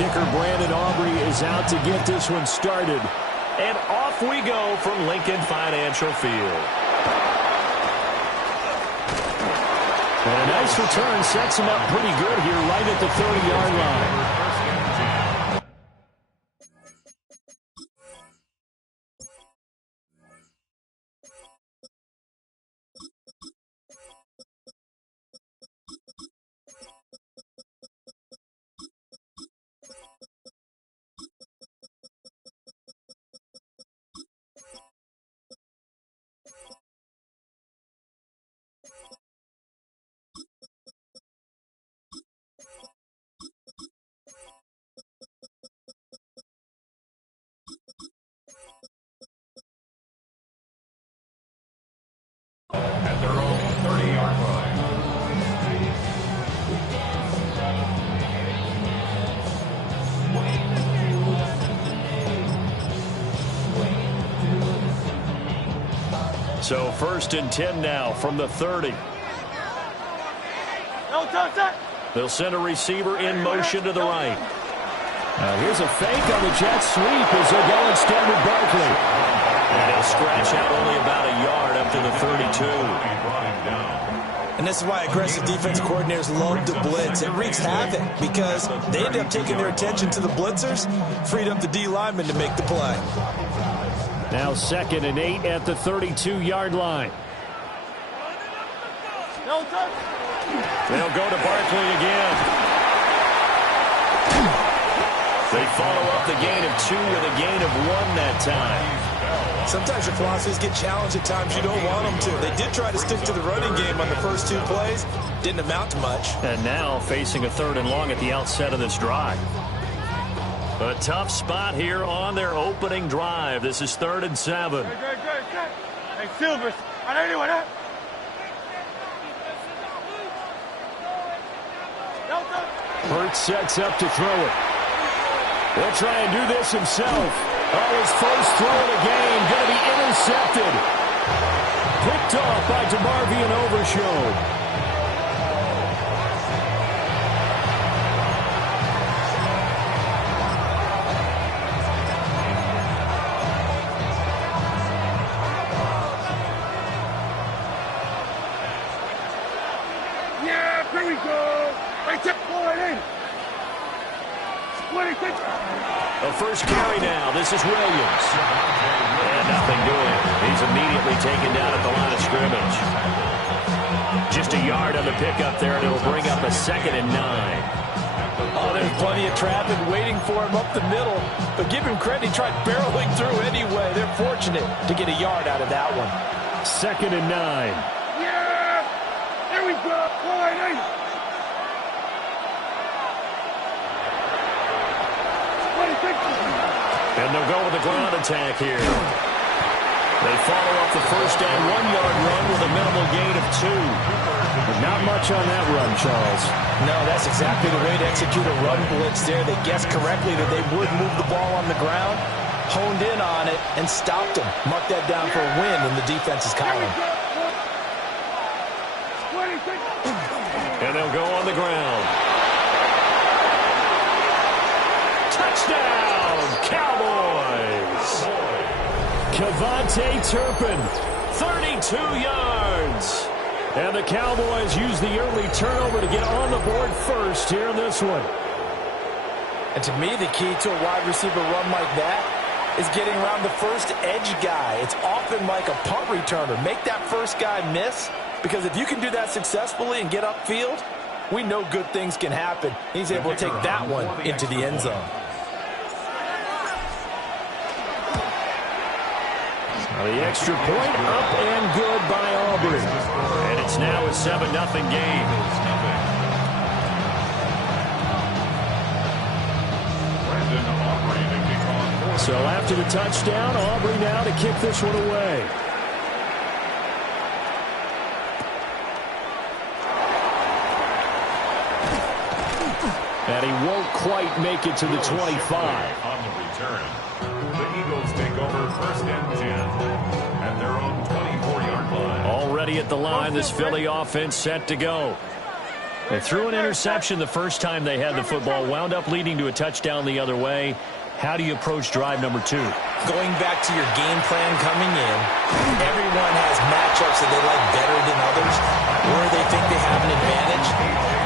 Kicker Brandon Aubrey is out to get this one started. And off we go from Lincoln Financial Field. And a nice return sets him up pretty good here right at the 30-yard line. At their own 30-yard line. So 1st and 10 now from the 30. They'll send a receiver in motion to the right. Here's a fake on the jet sweep as they'll go instead with Barkley. And he'll scratch out only about a yard up to the 32. And this is why aggressive defensive coordinators love to blitz. It wreaks havoc because they end up taking their attention to the blitzers, freed up the D lineman to make the play. Now 2nd and 8 at the 32-yard line. They'll go to Barkley again. They follow up the gain of 2 with a gain of 1 that time. Sometimes your philosophies get challenged at times you don't want them to. They did try to stick to the running game on the first 2 plays. Didn't amount to much. And now facing a 3rd and long at the outset of this drive. A tough spot here on their opening drive. This is 3rd and 7. Hey, Silvers, I know anyone, huh? Hurts sets up to throw it. He'll try and do this himself. Oh, his first throw of the game going to be intercepted. Picked off by DeMarvion Overshown. Yeah, here we go. Right there, forward in. A first carry now. This is Williams. And nothing doing. He's immediately taken down at the line of scrimmage. Just a yard on the pickup there, and it'll bring up a 2nd and 9. Oh, there's plenty of traffic waiting for him up the middle. But give him credit, he tried barreling through anyway. They're fortunate to get a yard out of that one. 2nd and 9. Yeah! Here we go. Forward in. And they'll go with the ground attack here. They follow up the first and 1-yard run with a minimal gain of 2. But not much on that run, Charles. No, that's exactly the way to execute a run blitz there. They guessed correctly that they would move the ball on the ground, honed in on it, and stopped them. Mark that down for a win in the defense's column. And they'll go on the ground. Touchdown, Cowboys! Kevontae Turpin, 32 yards. and the Cowboys use the early turnover to get on the board first here in this one. And to me, the key to a wide receiver run like that is getting around the first edge guy. It's often like a punt returner. Make that first guy miss, because if you can do that successfully and get upfield, we know good things can happen. He's able to take that one into the end zone. The extra point up and good by Aubrey. And it's now a 7-0 game. So after the touchdown, Aubrey now to kick this one away. And he won't quite make it to the 25. On the return, the Eagles take over 1st and 10 at their own 24-yard line. Already at the line, this Philly offense set to go. They threw an interception the first time they had the football, wound up leading to a touchdown the other way. How do you approach drive number 2? Going back to your game plan coming in, everyone has matchups that they like better than others, where they think they have an advantage.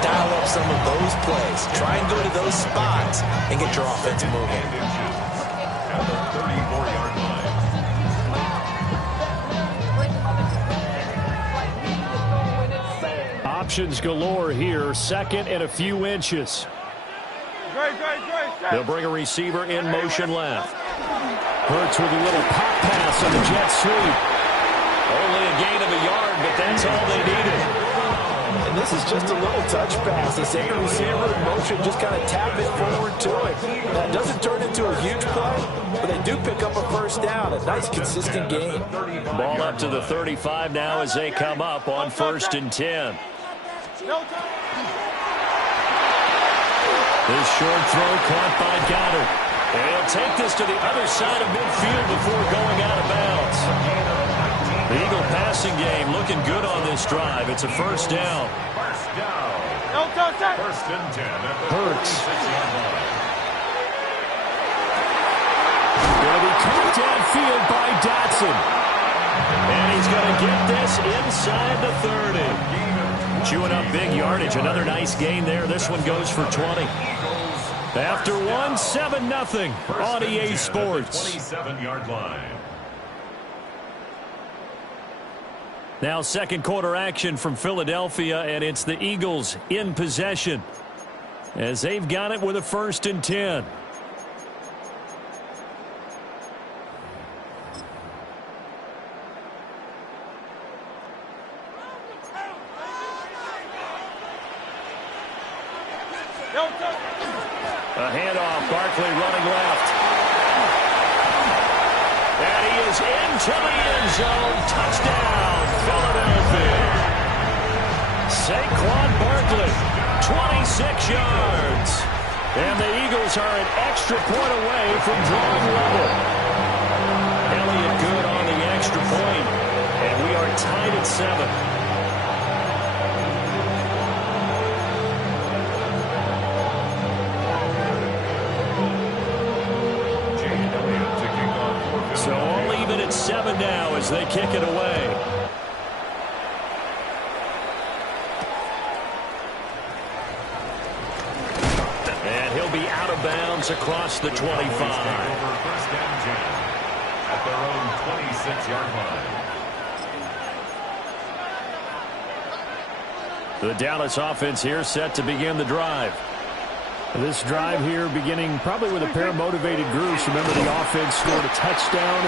Dial up some of those plays. Try and go to those spots and get your offense moving. At the 34-yard line. Options galore here. Second and a few inches. They'll bring a receiver in motion left. Hurts with a little pop pass on the jet sweep. Only a gain of a yard, but that's all they needed. And this is just a little touch pass. The second receiver in motion, just kind of tap it forward to it. That doesn't turn into a huge play, but they do pick up a first down. A nice, consistent gain. Ball up to the 35 now as they come up on 1st and 10. This short throw caught by Goddard. And he'll take this to the other side of midfield before going out of bounds. The Eagle passing game looking good on this drive. It's a first down. First down. First and 10 at the Hurts. 36-yard line. Going to be caught downfield by Dotson. And he's going to get this inside the 30. Chewing up big yardage. Another nice gain there. This one goes for 20. After one, 7-0 on EA Sports. 27-yard line. Now second quarter action from Philadelphia, and it's the Eagles in possession as they've got it with a 1st and 10. A handoff, Barkley running left. And he is into the end zone. Touchdown, Philadelphia. Saquon Barkley, 26 yards. And the Eagles are an extra point away from drawing level. Elliott good on the extra point. And we are tied at 7. So all even at 7 now as they kick it away. And he'll be out of bounds across the 25. Over first and 10 at their own 26-yard line. The Dallas offense here set to begin the drive. This drive here beginning probably with a pair of motivated groups. Remember, the offense scored a touchdown.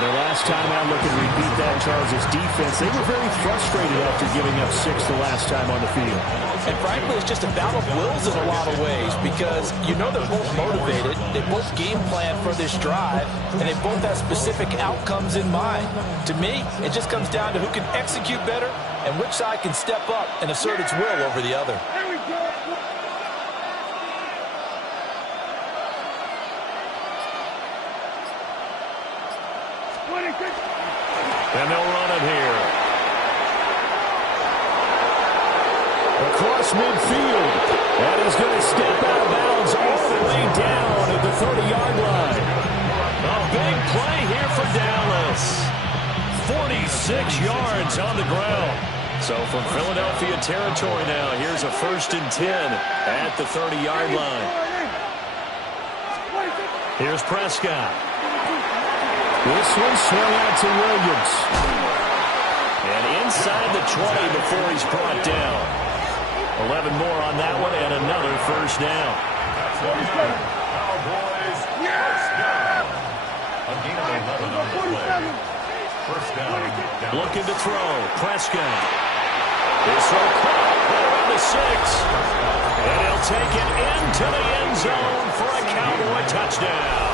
Their last time out looking to repeat that. Charles' defense, they were very frustrated after giving up 6 the last time on the field. And frankly, it's just a battle of wills in a lot of ways because you know they're both motivated. They both game plan for this drive, and they both have specific outcomes in mind. To me, it just comes down to who can execute better and which side can step up and assert its will over the other. Here we go. And they'll run it here. Across midfield. And he's going to step out of bounds all the way down at the 30-yard line. A big play here for Dallas. 46 yards on the ground. So from Philadelphia territory now, here's a 1st and 10 at the 30-yard line. Here's Prescott. This one swung out to Williams. And inside the 20 before he's brought down. 11 more on that one and another first down. Cowboys, first down. A gain of 11 on the play. First down, Dallas. Looking to throw. Prescott. This throw caught around the 6. And he'll take it into the end zone for a Cowboy touchdown.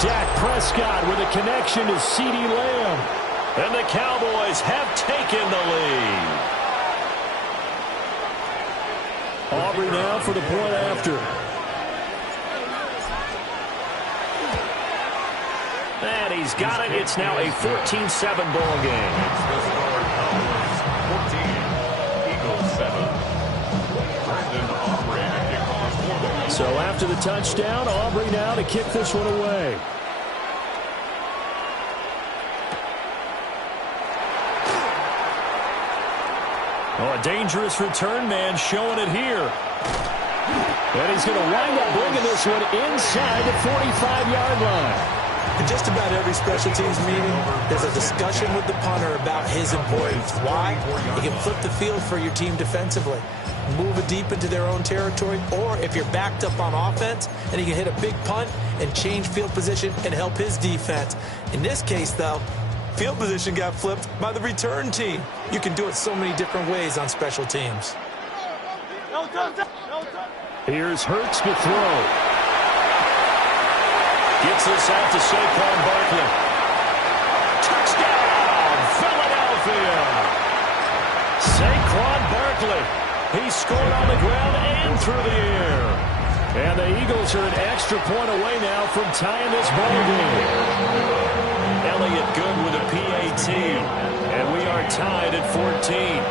Dak Prescott with a connection to CeeDee Lamb. And the Cowboys have taken the lead. Aubrey now for the point after. And he's got it. It's now a 14-7 ball game. The score, Cowboys 14, Eagles 7. So after the touchdown, Aubrey now to kick this one away. Oh, a dangerous return man showing it here. And he's going to wind up bringing this one inside the 45-yard line. In just about every special teams meeting, there's a discussion with the punter about his importance. Why? He can flip the field for your team defensively, move it deep into their own territory, or if you're backed up on offense, and he can hit a big punt and change field position and help his defense. In this case, though, field position got flipped by the return team. You can do it so many different ways on special teams. Here's Hurts to throw. Gets this out to Saquon Barkley. Touchdown, Philadelphia. Saquon Barkley. He scored on the ground and through the air. And the Eagles are an extra point away now from tying this ball game. Elliott good with a PAT. And we are tied at 14.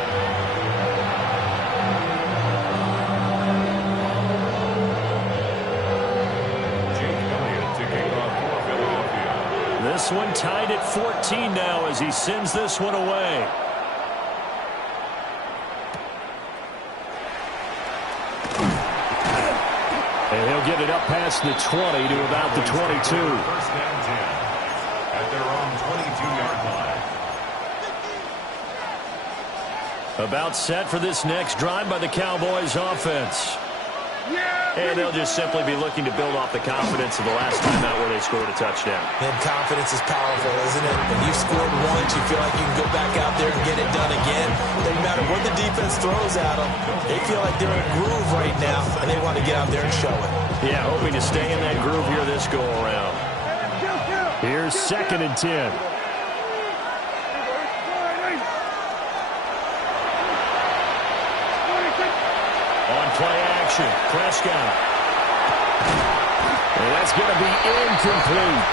This one tied at 14 now as he sends this one away. And he'll get it up past the 20 to about the 22. First down 10 at their own 22-yard line. About set for this next drive by the Cowboys offense. And they'll just simply be looking to build off the confidence of the last time out where they scored a touchdown. And confidence is powerful, isn't it? When you've scored once, you feel like you can go back out there and get it done again. Doesn't matter what the defense throws at them. They feel like they're in a groove right now, and they want to get out there and show it. Yeah, hoping to stay in that groove here this go-around. Here's 2nd and 10. On play action, Prescott. And that's going to be incomplete.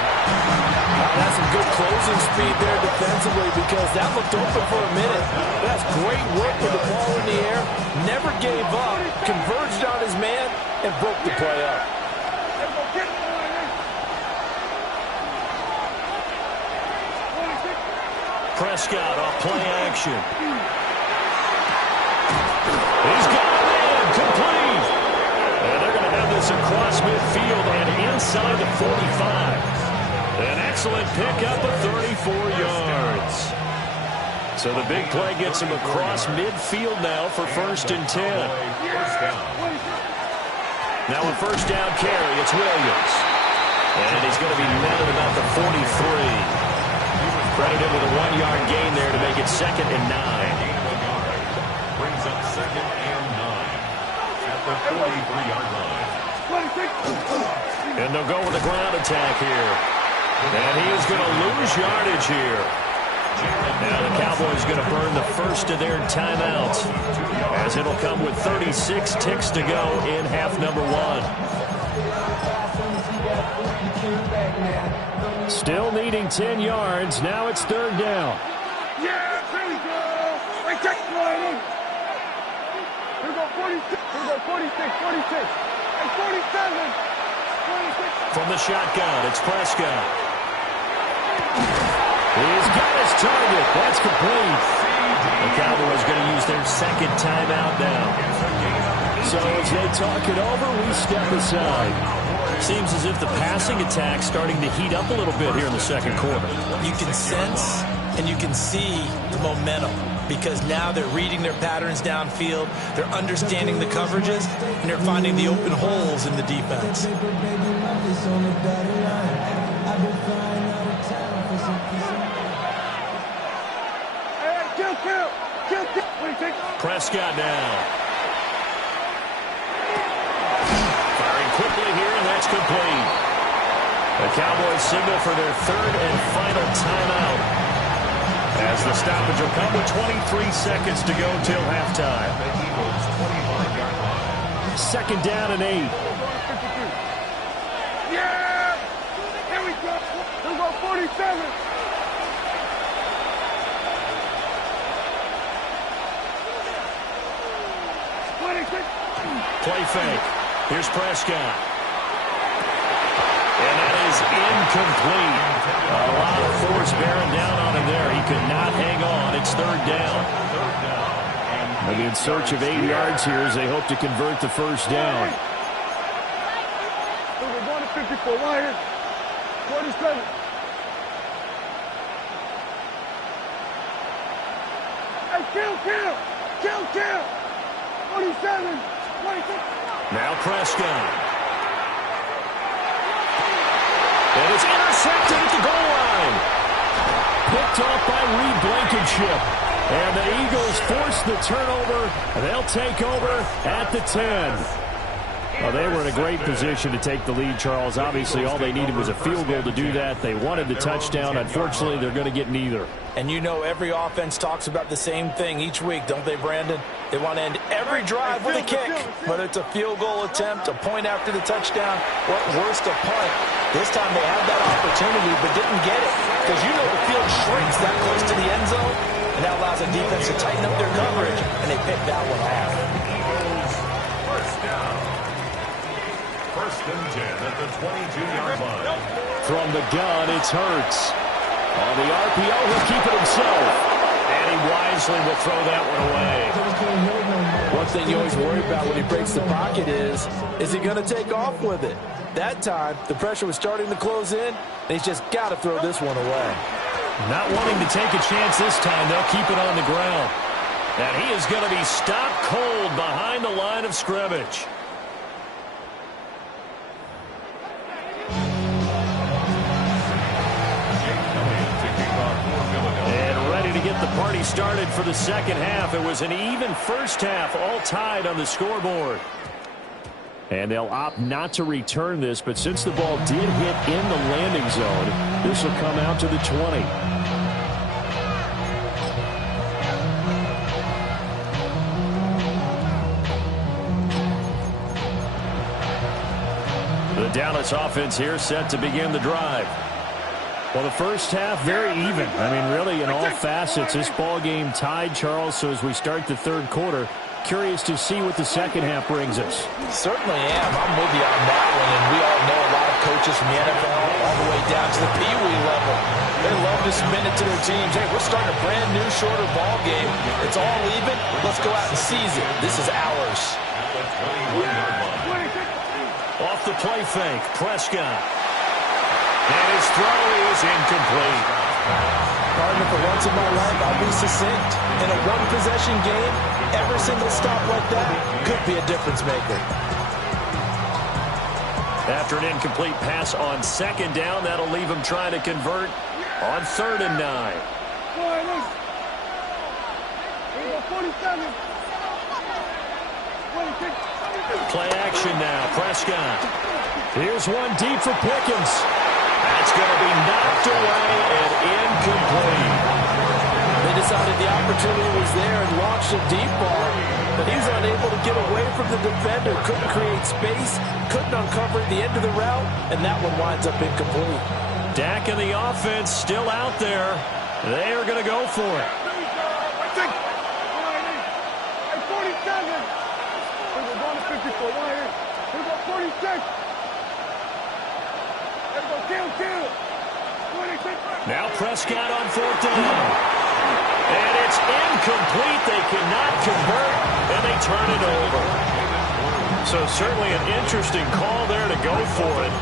That's some good closing speed there defensively because that looked open for a minute. That's great work with the ball in the air. Never gave up, converged on his man, and broke the play up. Prescott off play action. He's got it in, complete. And they're going to have this across midfield and inside the 45. An excellent pickup of 34 yards. So the big play gets him across midfield now for 1st and 10. Now a first down carry, it's Williams. And he's going to be met at about the 43. Credited with a 1-yard gain there to make it 2nd and 9. Brings up 2nd and 9 at the 43-yard line. And they'll go with a ground attack here. And he is going to lose yardage here. Now the Cowboys going to burn the first of their timeouts as it'll come with 36 ticks to go in half number 1. Still needing 10 yards. Now it's 3rd down. Yeah, there we go. Right, check line. Here we go, 46. Here we go, 46, 46. And 47. 26. From the shotgun, it's Prescott. He's got his target. That's complete. The Cowboys going to use their 2nd timeout now. So as they talk it over, we step aside. Seems as if the passing attack's starting to heat up a little bit here in the 2nd quarter. You can sense and you can see the momentum because now they're reading their patterns downfield, they're understanding the coverages, and they're finding the open holes in the defense. Prescott now. Firing quickly here, and that's complete. The Cowboys signal for their 3rd and final timeout as the stoppage will come with 23 seconds to go till halftime. 2nd down and 8. Yeah! Here we go. Here we go, 47. Play fake. Here's Prescott. And that is incomplete. A lot of force bearing down on him there. He could not hang on. It's third down. They'll be in search of 8 yards here as they hope to convert the first down. We're going to 54. Wire. 47. Hey, kill. 47. 26. Now Prescott. And it's intercepted at the goal line. Picked off by Reed Blankenship. And the Eagles force the turnover. They'll take over at the 10. Well, they were in a great position to take the lead, Charles. Obviously, all they needed was a field goal to do that. They wanted the touchdown. Unfortunately, they're going to get neither. And you know every offense talks about the same thing each week, don't they, Brandon? They want to end every drive with a kick, whether it's a field goal attempt, a point after the touchdown, or worst, a punt. This time they had that opportunity but didn't get it because you know the field shrinks that close to the end zone, and that allows the defense to tighten up their coverage, and they pick that one off. First down. First and 10 at the 22-yard line. From the gun, it's Hurts. On the RPO, he'll keep it himself. And he wisely will throw that one away. One thing you always worry about when he breaks the pocket is he going to take off with it? That time, the pressure was starting to close in, and he's just got to throw this one away. Not wanting to take a chance this time, they'll keep it on the ground. And he is going to be stopped cold behind the line of scrimmage. To get the party started for the second half. It was an even first half, all tied on the scoreboard. And they'll opt not to return this, but since the ball did hit in the landing zone, this will come out to the 20. The Dallas offense here set to begin the drive. Well, the first half, very even. I mean, really, in all facets, this ball game tied, Charles. So as we start the third quarter, curious to see what the second half brings us. Certainly am. I'm with you on that one. And we all know a lot of coaches from the NFL all the way down to the Pee Wee level. They love to submit it to their teams. Hey, we're starting a brand new, shorter ball game. It's all even. Let's go out and seize it. This is ours. Off the play fake, Prescott. And his throw is incomplete. Pardon, if for once in my life, I'll be succinct. In a one-possession game, every single stop like that could be a difference maker. After an incomplete pass on second down, that'll leave him trying to convert on 3rd and 9. Play action now, Prescott. Here's one deep for Pickens. That's going to be knocked away and incomplete. They decided the opportunity was there and launched a deep ball, but he was unable to get away from the defender, couldn't create space, couldn't uncover the end of the route, and that one winds up incomplete. Dak and the offense still out there. They are going to go for it. 47. We're going to 54. We're going 46. Now Prescott on 4th down. And it's incomplete. They cannot convert, and they turn it over. So certainly an interesting call there to go for it.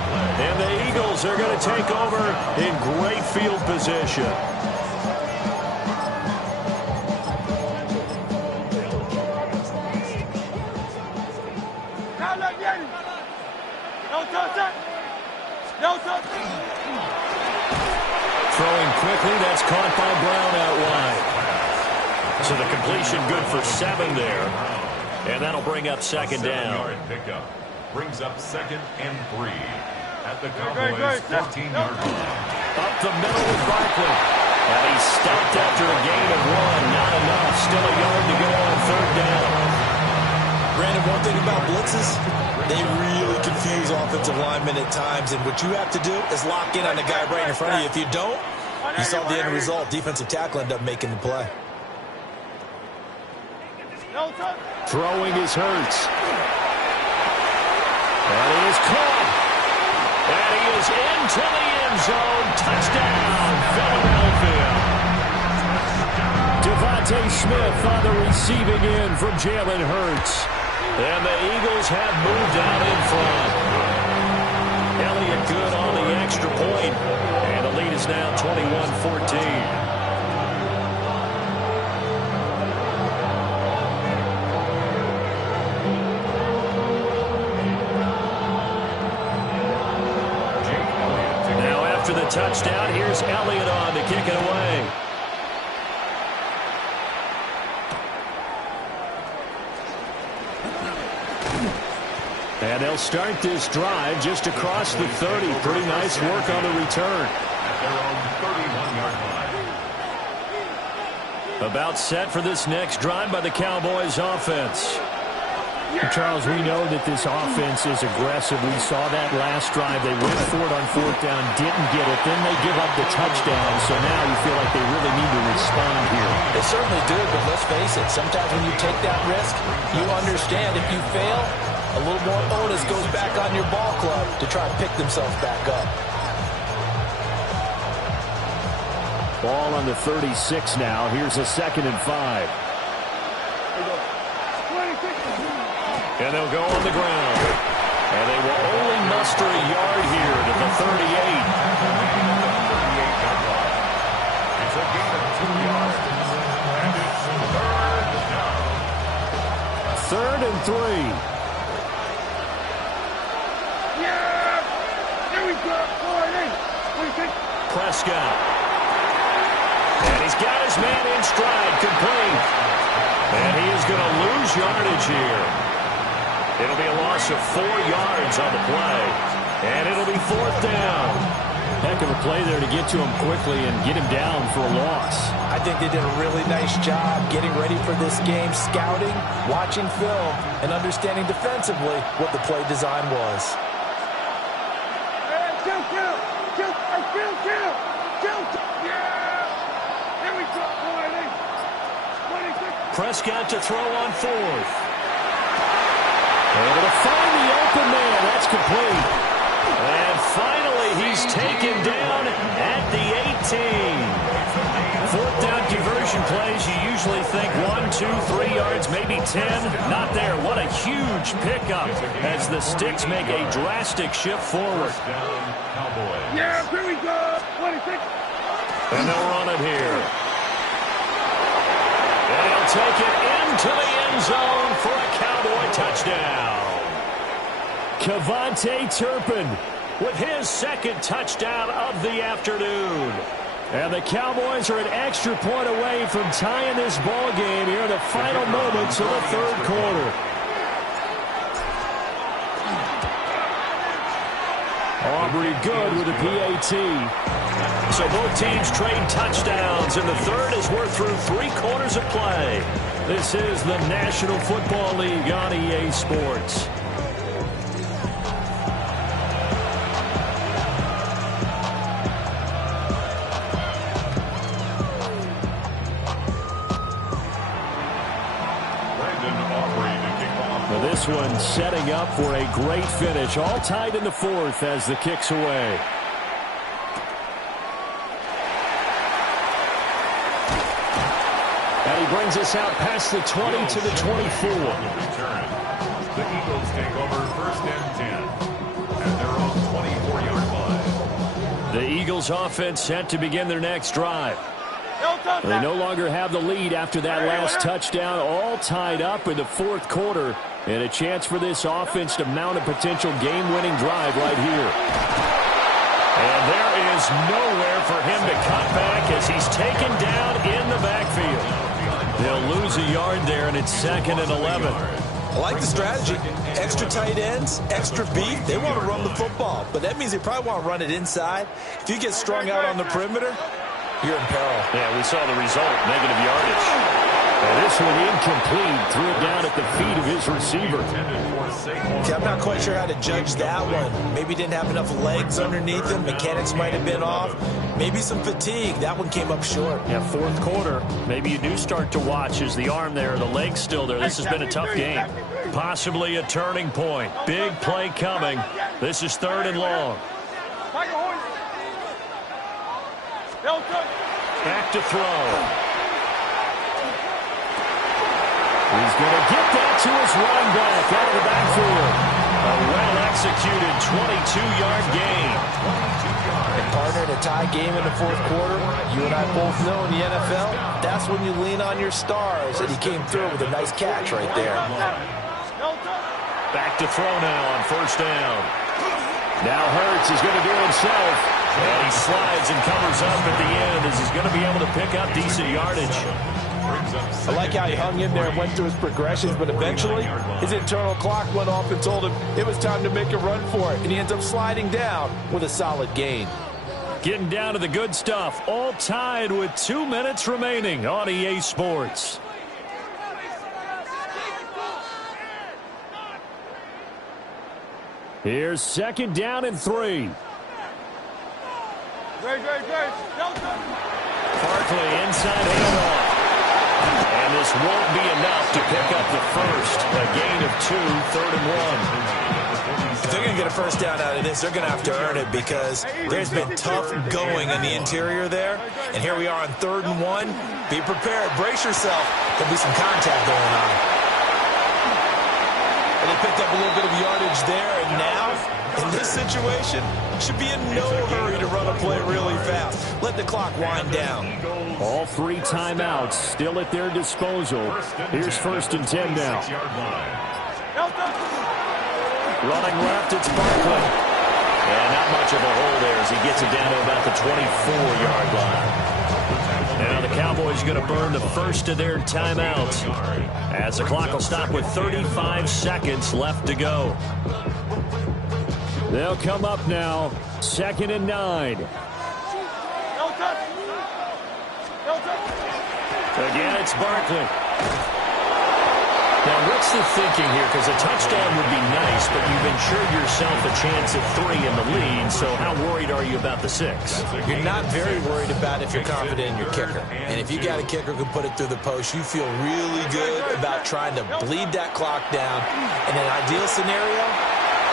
And the Eagles are going to take over in great field position. Throwing quickly, that's caught by Brown out wide. So the completion good for 7 there. And that'll bring up second down. 7-yard pickup brings up 2nd and 3 at the Cowboys' 14-yard line. Up the middle with Barkley. And he's stopped after a gain of 1. Not enough. Still a yard to go on 3rd down. Brandon, one thing about blitzes, they really confuse offensive linemen at times, and what you have to do is lock in on the guy right in front of you. If you don't, you saw the end result. Defensive tackle ended up making the play. Throwing is Hurts. And he is caught. And he is into the end zone. Touchdown, Philadelphia. Devontae Smith on the receiving end from Jalen Hurts. And the Eagles have moved out in front. Elliott good on the extra point. And the lead is now 21-14. After the touchdown, here's Elliott on to kick it away. And they'll start this drive just across the 30. Pretty nice work on the return. At their own 31-yard line. About set for this next drive by the Cowboys offense. Charles, we know that this offense is aggressive. We saw that last drive. They went for it on fourth down, didn't get it. Then they give up the touchdown. So now you feel like they really need to respond here. They certainly do, but let's face it. Sometimes when you take that risk, you understand if you fail, a little more onus goes back on your ball club to try to pick themselves back up. Ball on the 36 now. Here's a 2nd and 5. And they'll go on the ground. And they will only muster a yard here to the 38. It's a gain of 2 yards. And it's 3rd down. 3rd and 3. Yeah! Here we go. Prescott. And he's got his man in stride, complete. And he is going to lose yardage here. It'll be a loss of 4 yards on the play. And it'll be 4th down. Heck of a play there to get to him quickly and get him down for a loss. I think they did a really nice job getting ready for this game, scouting, watching film, and understanding defensively what the play design was. Prescott to throw on 4th. Able to find the open man. That's complete. And finally, he's taken down at the 18. 4th down conversion plays, you usually think 1, 2, 3 yards, maybe 10. Not there. What a huge pickup as the Sticks make a drastic shift forward. Yeah, here we go. 26. And they'll run it here. And he'll take it into the end zone for a Cowboy touchdown. Kevontae Turpin with his 2nd touchdown of the afternoon. And the Cowboys are an extra point away from tying this ball game here in the final moments of the 3rd quarter. Aubrey good with a PAT. So both teams trade touchdowns, and the 3rd as we're through 3 quarters of play. This is the National Football League on EA Sports. This one setting up for a great finish. All tied in the 4th as the kick's away. And he brings us out past the 20 to the 24. The Eagles take over 1st and 10 at their own 24-yard line. The Eagles offense set to begin their next drive. They no longer have the lead after that last touchdown, all tied up in the 4th quarter, and a chance for this offense to mount a potential game-winning drive right here. And there is nowhere for him to cut back as he's taken down in the backfield. They'll lose a yard there, and it's 2nd and 11. I like the strategy. Extra tight ends, extra beat. They want to run the football, but that means they probably want to run it inside. If you get strung out on the perimeter, you're in peril. Yeah, we saw the result, negative yardage. And this one incomplete, threw it down at the feet of his receiver. See, I'm not quite sure how to judge that one. Maybe didn't have enough legs underneath him. Mechanics might have been off. Maybe some fatigue. That one came up short. Yeah, 4th quarter. Maybe you do start to watch as the arm there, the leg's still there. This has been a tough game. possibly a turning point. Big play coming. This is 3rd and long. Back to throw. He's going to get that to his running back out of the backfield. A well-executed 22-yard gain. And partner, in a tie game in the 4th quarter, you and I both know in the NFL, that's when you lean on your stars, and he came through with a nice catch right there. Back to throw now on 1st down. Now Hurts is going to do it himself. And he slides and covers up at the end as he's going to be able to pick up decent yardage. I like how he hung in there and went through his progressions, but eventually his internal clock went off and told him it was time to make a run for it, and he ends up sliding down with a solid gain. Getting down to the good stuff, all tied with 2 minutes remaining on EA Sports. Here's 2nd down and 3. Barkley inside handoff. And this won't be enough to pick up the first. A gain of 2, 3rd and 1. If they're going to get a first down out of this, they're going to have to earn it because there's been tough going in the interior there. And here we are on 3rd and 1. Be prepared. Brace yourself. There'll be some contact going on. And they picked up a little bit of yardage there. And now, in this situation, should be in no hurry to run a play really fast. Let the clock wind down. All 3 timeouts still at their disposal. Here's 1st and 10 now. Running left, it's Barkley. And not much of a hole there as he gets it down to about the 24-yard line. Now the Cowboys going to burn the first of their timeouts as the clock will stop with 35 seconds left to go. They'll come up now, 2nd and 9. Again, it's Barkley. Now, what's the thinking here? Because a touchdown would be nice, but you've ensured yourself a chance at 3 in the lead, so how worried are you about the 6? You're not very worried about if you're confident in your kicker. And if you got a kicker who can put it through the post, you feel really good about trying to bleed that clock down. In an ideal scenario,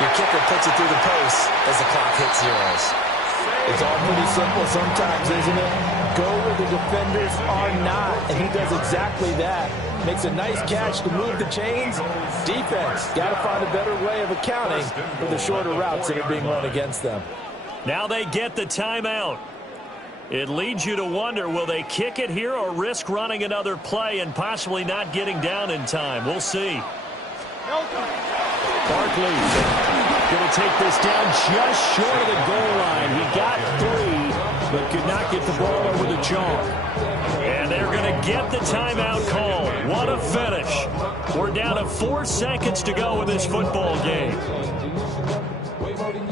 your kicker puts it through the post as the clock hits zeros. It's all pretty simple sometimes, isn't it? Go where the defenders are not, and he does exactly that. Makes a nice catch to move the chains. Defense, got to find a better way of accounting for the shorter routes that are being run against them. Now they get the timeout. It leads you to wonder, will they kick it here or risk running another play and possibly not getting down in time? We'll see. Barkley going to take this down just short of the goal line. He got 3, but could not get the ball over the chalk. And they're going to get the timeout call. What a finish. We're down to 4 seconds to go in this football game.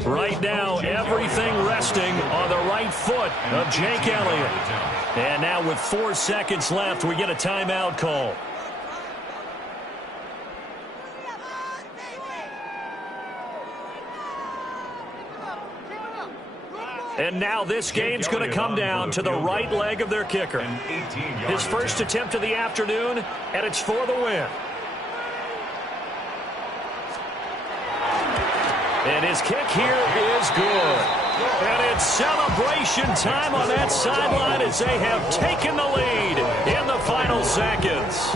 Right now, everything resting on the right foot of Jake Elliott. And now with 4 seconds left, we get a timeout call. And now this game's going to come down to the right leg of their kicker. His first attempt of the afternoon, and it's for the win. And his kick here is good. And it's celebration time on that sideline as they have taken the lead in the final seconds.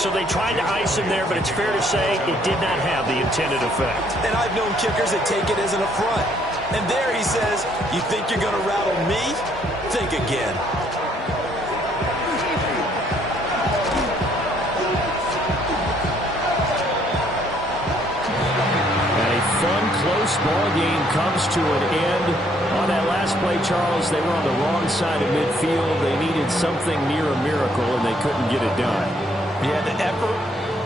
So they tried to ice him there, but it's fair to say it did not have the intended effect. And I've known kickers that take it as an affront. And there he says, you think you're going to rattle me? Think again. And a fun, close ball game comes to an end. On that last play, Charles, they were on the wrong side of midfield. They needed something near a miracle, and they couldn't get it done. Yeah, the effort,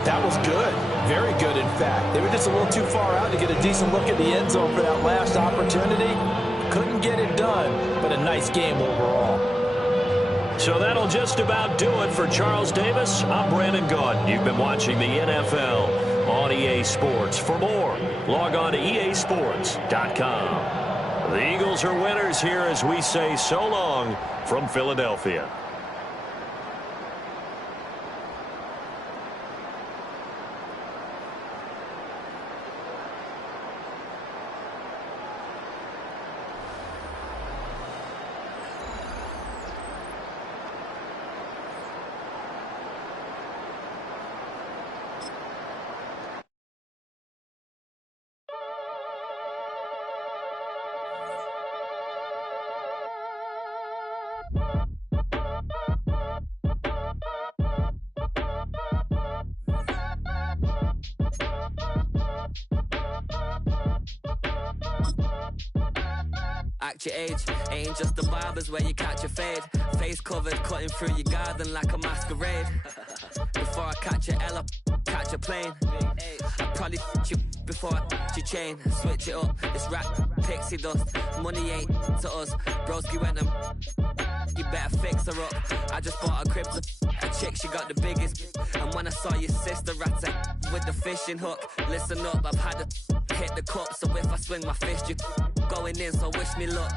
that was good. Very good, in fact. They were just a little too far out to get a decent look at the end zone for that last opportunity. Couldn't get it done, but a nice game overall. So that'll just about do it for Charles Davis. I'm Brandon Gaudin. You've been watching the NFL on EA Sports. For more, log on to easports.com. The Eagles are winners here as we say so long from Philadelphia. Act your age, ain't just the barbers where you catch a fade. Face covered, cutting through your garden like a masquerade. Before I catch a L up, catch a plane. I probably you before I your chain. Switch it up, it's rap, pixie dust. Money ain't to us, broski went them. You better fix her up. I just bought a crib to a chick, she got the biggest. And when I saw your sister rat with the fishing hook, listen up, I've had to hit the cup. So if I swing my fist, you going in, so wish me luck.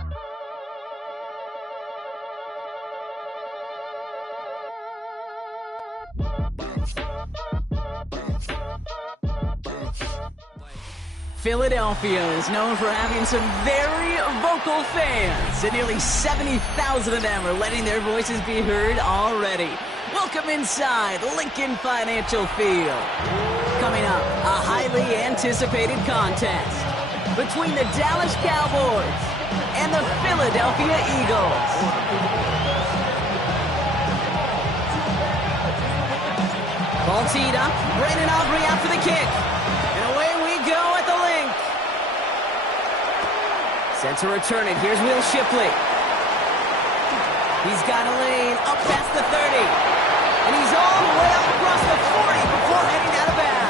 Philadelphia is known for having some very vocal fans, and nearly 70,000 of them are letting their voices be heard already. Welcome inside Lincoln Financial Field. Coming up, a highly anticipated contest between the Dallas Cowboys and the Philadelphia Eagles. Ball teed up, Brandon Aubrey out for the kick. And away we go at the link. Set to return it. Here's Will Shipley. He's got a lane up past the 30. And he's all the way up across the 40 before heading out of bounds.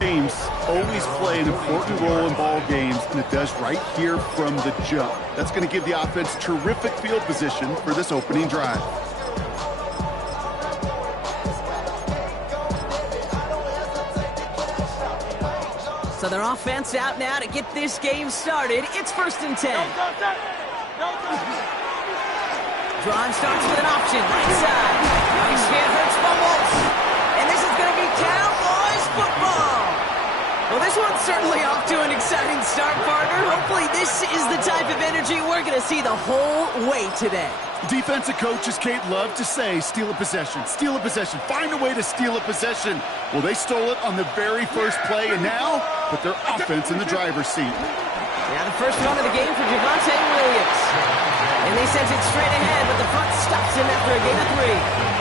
Games always play an important role in ball games, and it does right here from the jump. That's going to give the offense terrific field position for this opening drive. So their offense out now to get this game started. It's 1st and 10. Drive starts with an option, right side. Nice hit, hurts fumbles. And this is going to be Cowboys football. Well, this one's certainly off to an exciting start, partner. Hopefully this is the type of energy we're going to see the whole way today. Defensive coaches, Kate, love to say, steal a possession, find a way to steal a possession. Well, they stole it on the very first play, and now put their offense in the driver's seat. Now the first run of the game for Javonte Williams. And they sent it straight ahead, but the front stops him after a gain of 3.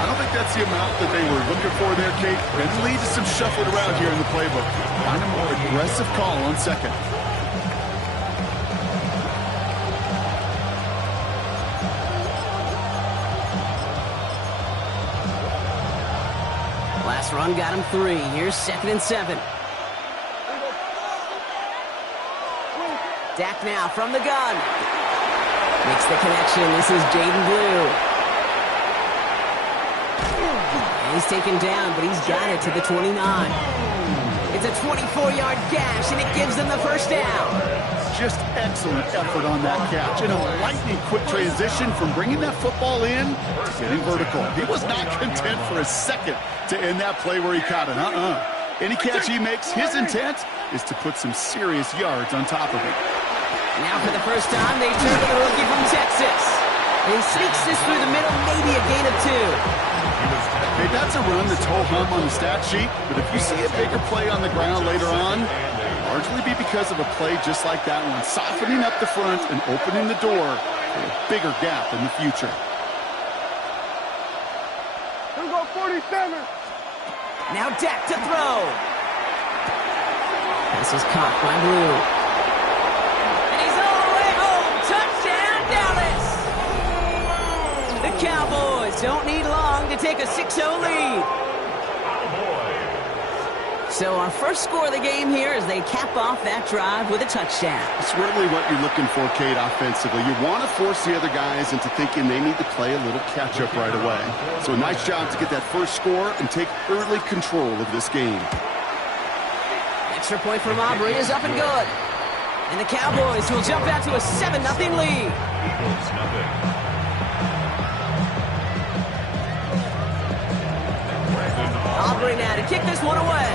I don't think that's the amount that they were looking for there, Kate. And lead to some shuffling around here in the playbook. Find a more aggressive call on second. Last run got him 3. Here's 2nd and 7. Dak now from the gun. Makes the connection. This is Jaden Blue. And he's taken down, but he's got it to the 29. It's a 24-yard gash, and it gives them the first down. Just excellent effort on that catch. And a lightning-quick transition from bringing that football in to getting vertical. He was not content for a second to end that play where he caught it. Any catch he makes, his intent is to put some serious yards on top of it. Now for the first time, they turn to the rookie from Texas. And he sneaks this through the middle, maybe a gain of 2. Hey, that's a run that's ho-hum on the stat sheet, but if you see a bigger play on the ground later on, it'll largely be because of a play just like that one, softening up the front and opening the door for a bigger gap in the future. Here we go, 47. Now Dak to throw. This is caught by Blue. And he's all the way home. Touchdown, Dallas. The Cowboys don't need long to take a 6-0 lead. So our first score of the game here as they cap off that drive with a touchdown. It's really what you're looking for, Kate, offensively. You want to force the other guys into thinking they need to play a little catch-up right away. So a nice job to get that first score and take early control of this game. And Extra point from Aubrey is up and good. And the Cowboys will jump out to a 7-0 lead. Eagles nothing. Aubrey now to kick this one away.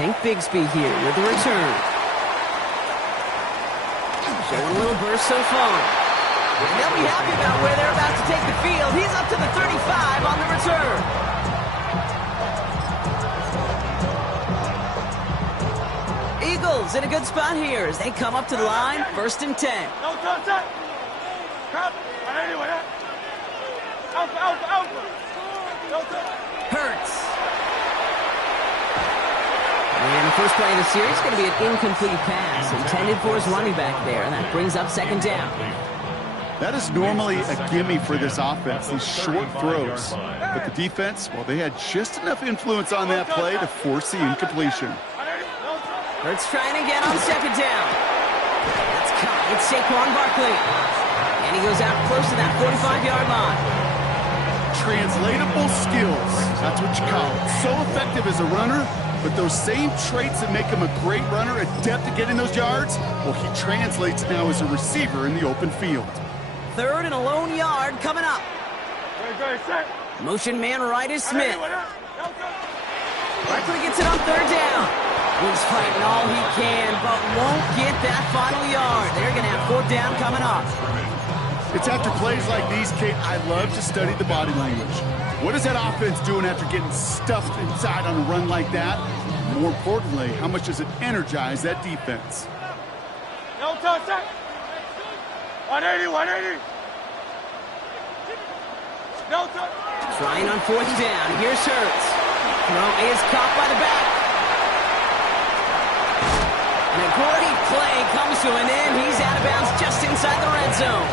Tank Bigsby here with the return. Showing a little burst so far. And they'll be happy about where they're about to take the field. He's up to the 35 on the return. Eagles in a good spot here as they come up to the line, 1st and 10. No touch that. Cut. Anyway, Alpha. No touch. Hurts. And the first play of the series is going to be an incomplete pass intended for his running back there, and that brings up 2nd down. That is normally a gimme for this offense, these short throws. But the defense, well, they had just enough influence on that play to force the incompletion. Hurts trying again on 2nd down. That's caught. It's Saquon Barkley. And he goes out close to that 45-yard line. Translatable skills. That's what you call it. So effective as a runner, but those same traits that make him a great runner, adept at getting those yards, well, he translates now as a receiver in the open field. 3rd and a lone yard coming up. Motion man right is Smith. Barkley gets it on 3rd down. He's fighting all he can, but won't get that final yard. They're going to have 4th down coming up. It's after plays like these, Kate, I love to study the body language. What is that offense doing after getting stuffed inside on a run like that? More importantly, how much does it energize that defense? No touch that. 180. No touch. Trying on 4th down. Here's Hurts. Throw is caught by the back. And a great play comes to an end. He's out of bounds just inside the red zone.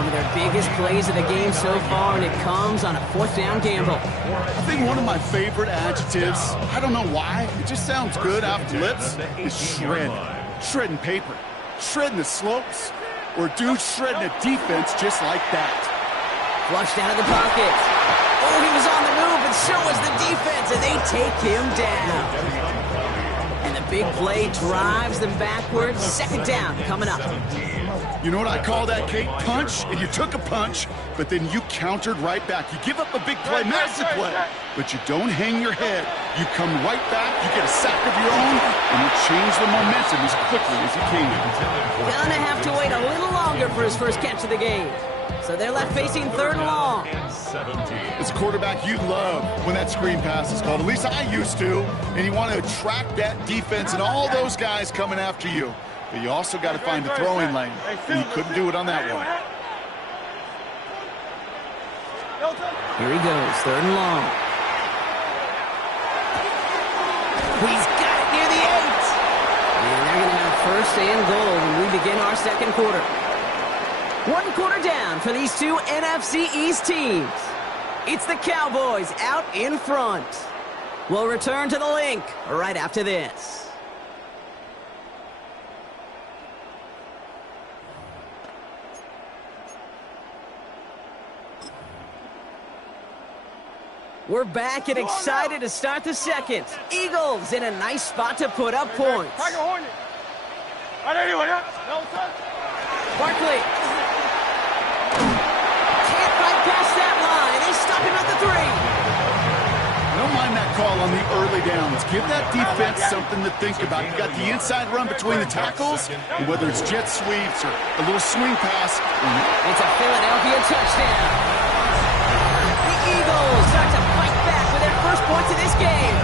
One of their biggest plays of the game so far, and it comes on a 4th down gamble. I think one of my favorite adjectives, I don't know why, it just sounds good off the lips, is shred. Shredding paper. Shredding the slopes. Or dude shredding a defense just like that. Flushed out of the pocket. Oh, he was on the move, but so was the defense, and they take him down. And the big play drives them backwards. 2nd down coming up. You know what I call that, Kate? Punch, and you took a punch, but then you countered right back. You give up a big play, massive play, but you don't hang your head. You come right back, you get a sack of your own, and you change the momentum as quickly as you can. Gonna have to wait a little longer for his first catch of the game. So they're left facing 3rd and long. As a quarterback, you love when that screen pass is called. At least I used to. And you want to attract that defense and all those guys coming after you. But you also got to find the throwing lane. And you couldn't do it on that one. Here he goes, 3rd and long. He's got it near the 8. And they're going to have 1st and goal when we begin our 2nd quarter. 1 quarter down for these two NFC East teams. It's the Cowboys out in front. We'll return to the link right after this. We're back and excited to start the 2nd. Eagles in a nice spot to put up points. Barkley. Can't fight past that line. They stop him at the 3. I don't mind that call on the early downs. Give that defense something to think about. You got the inside run between the tackles, and whether it's jet sweeps or a little swing pass. It's a Philadelphia touchdown. The Eagles start to fight back with their first points of this game.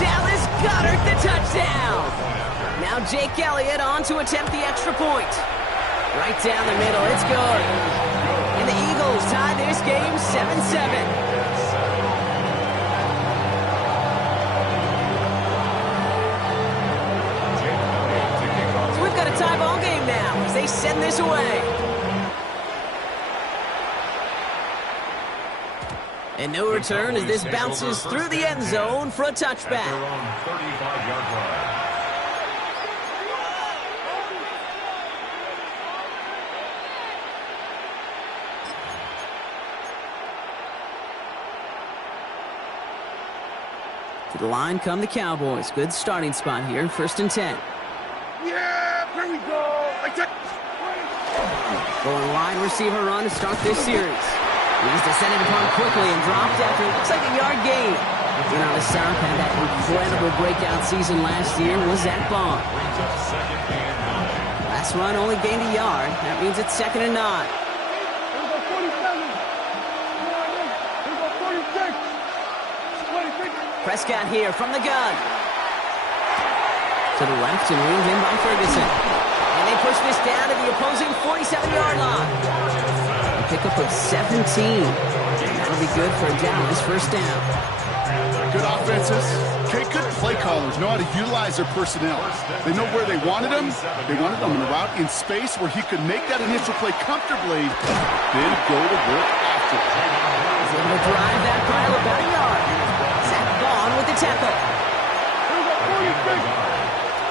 Dallas Goedert the touchdown. Now Jake Elliott on to attempt the extra point. Right down the middle, it's good. And the Eagles tie this game 7-7. So we've got a tie ball game now as they send this away. And no return as this bounces through the end zone for a touchback. At their own 35-yard line. To the line come the Cowboys. Good starting spot here, 1st and 10. Yeah, here we go. Going wide receiver run to start this series. He's descended upon quickly and dropped after it looks like a yard gain. In on the stop, had that incredible breakout season last year, was Zach Bond. Last run only gained a yard. That means it's 2nd and 9. Here we go, 47. Here we go, 46. 26. Prescott here from the gun. To the left and reined in by Ferguson. And they push this down to the opposing 47-yard line. A pickup of 17. That'll be good for Dallas, 1st down. Good offenses. Okay, good play callers know how to utilize their personnel. They know where they wanted him. They wanted him in a route in space where he could make that initial play comfortably, then go to work after. He's able to drive that pile about a yard. Zach Bond with the tackle. Here we go, 46.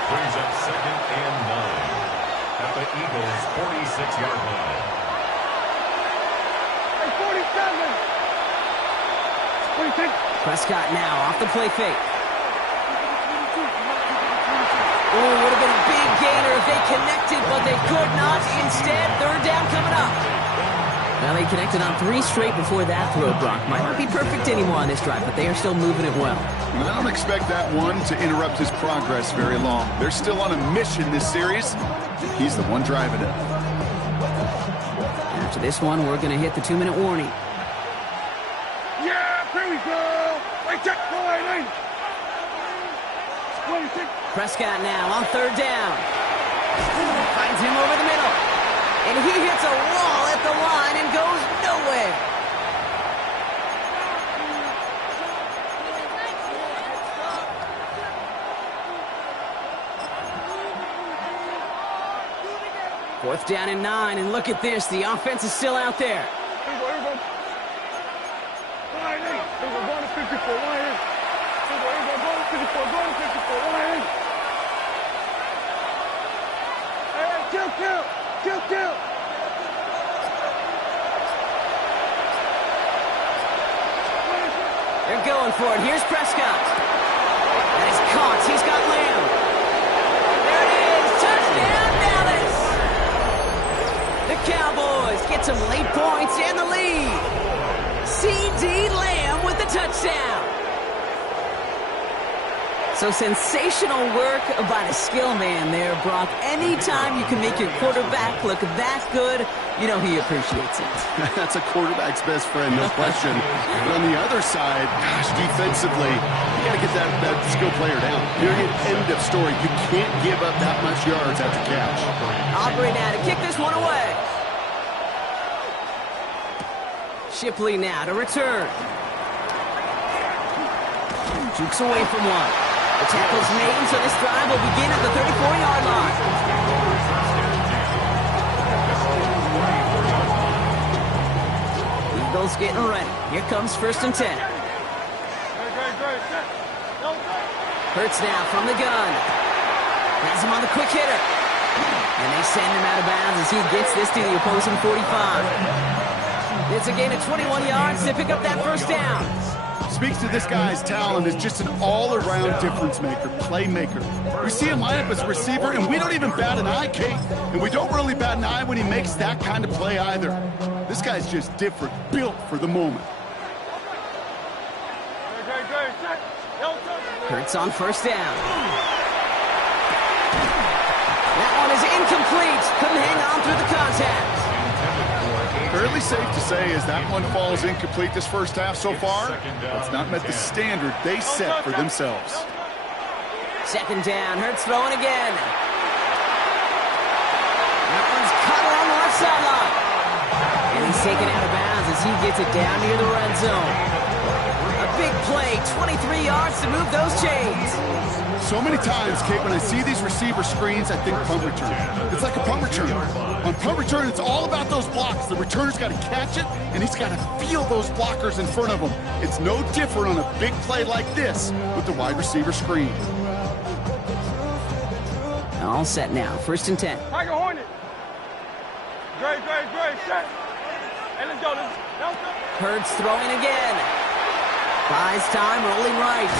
Brings up 2nd and 9 at the Eagles' 46-yard line. Hey, 47. 26. Prescott now off the play fake. Oh, would have been a big gainer if they connected, but they could not. Instead, 3rd down coming up. Now they connected on 3 straight before that throw, Brock. Might not be perfect anymore on this drive, but they are still moving it well. I don't expect that one to interrupt his progress very long. They're still on a mission this series. He's the one driving it. After this one, we're going to hit the 2-minute warning. Yeah, here we go. Right check, go right in. 26. Prescott now on 3rd down. Finds him over the middle. And he hits a wall at the line and goes nowhere. Fourth down and 9, and look at this. The offense is still out there. Here we go, here we go. Line in. Here we go, going to 54, line in. Here we go, going to 54, going to 54, line in. Hey, kill. They're going for it. Here's Prescott. And he's caught. He's got Lamb. There it is. Touchdown, Dallas. The Cowboys get some late points and the lead. C.D. Lamb with the touchdown. So sensational work by the skill man there, Brock. Anytime you can make your quarterback look that good, you know he appreciates it. That's a quarterback's best friend, no question. But on the other side, gosh, defensively, you got to get that skill player down. Period. End of story. You can't give up that much yards after catch. Aubrey now to kick this one away. Shipley now to return. Jukes away from one. The tackle's made, so this drive will begin at the 34-yard line. Eagles getting ready. Here comes 1st and 10. Hurts now from the gun. Has him on the quick hitter. And they send him out of bounds as he gets this to the opposing 45. It's a gain of 21 yards to pick up that 1st down. Speaks to this guy's talent as just an all-around difference maker, playmaker. We see him line up as a receiver, and we don't even bat an eye, Kate. And we don't really bat an eye when he makes that kind of play either. This guy's just different, built for the moment. Hurts on 1st down. That one is incomplete. Couldn't hang on through the contact. Fairly safe to say as that one falls incomplete this first half so far, it's not met the standard they set for themselves. 2nd down, Hurts throwing again. That one's caught along the left sideline. And he's taken out of bounds as he gets it down near the red zone. A big play, 23 yards to move those chains. So many times, Kate, when I see these receiver screens, I think punt return. It's like a punt return. On punt return, it's all about those blocks. The returner's got to catch it, and he's got to feel those blockers in front of him. It's no different on a big play like this with the wide receiver screen. All set now, 1st and 10. Tiger Hornet. Great, set. Hey, let's go. Hurts throwing again. Buys time, rolling right.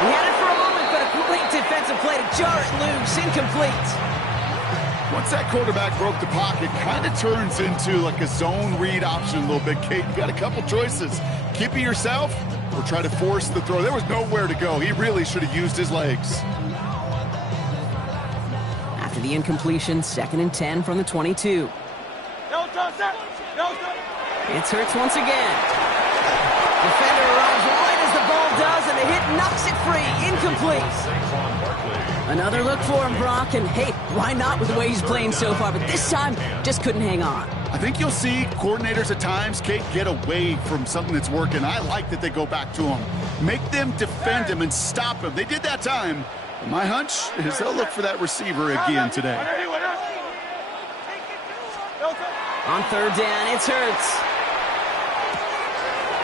He had it for a moment, but a great defensive play to jar it loose. Incomplete. Once that quarterback broke the pocket, kind of turns into like a zone read option a little bit, Kate. You've got a couple choices. Keep it yourself or try to force the throw. There was nowhere to go. He really should have used his legs. After the incompletion, 2nd and 10 from the 22. It's Hurts once again. Defender arrives right as the ball does, and the hit knocks it free. Incomplete. Another look for him, Brock, and hey, why not with the way he's playing so far? But this time, just couldn't hang on. I think you'll see coordinators at times, Kate, get away from something that's working. I like that they go back to him. Make them defend him and stop him. They did that time. My hunch is they'll look for that receiver again today. On 3rd down, it's Hurts.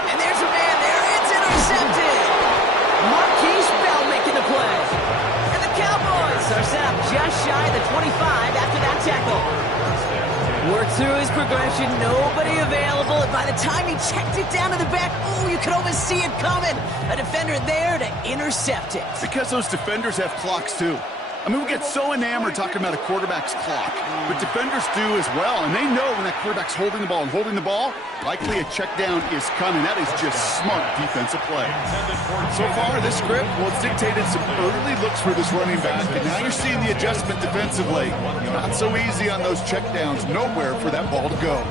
And there's a man there. It's intercepted. Marquise Bell making the play. And the Cowboys are set up just shy of the 25 after that tackle. Worked through his progression. Nobody available. And by the time he checked it down to the back, oh, you could almost see it coming. A defender there to intercept it. Because those defenders have clocks, too. I mean, we get so enamored talking about a quarterback's clock, but defenders do as well, and they know when that quarterback's holding the ball and holding the ball, likely a check down is coming. That is just smart defensive play. So far, this script, well, it's dictated some early looks for this running back, and now you're seeing the adjustment defensively. Not so easy on those check downs, nowhere for that ball to go.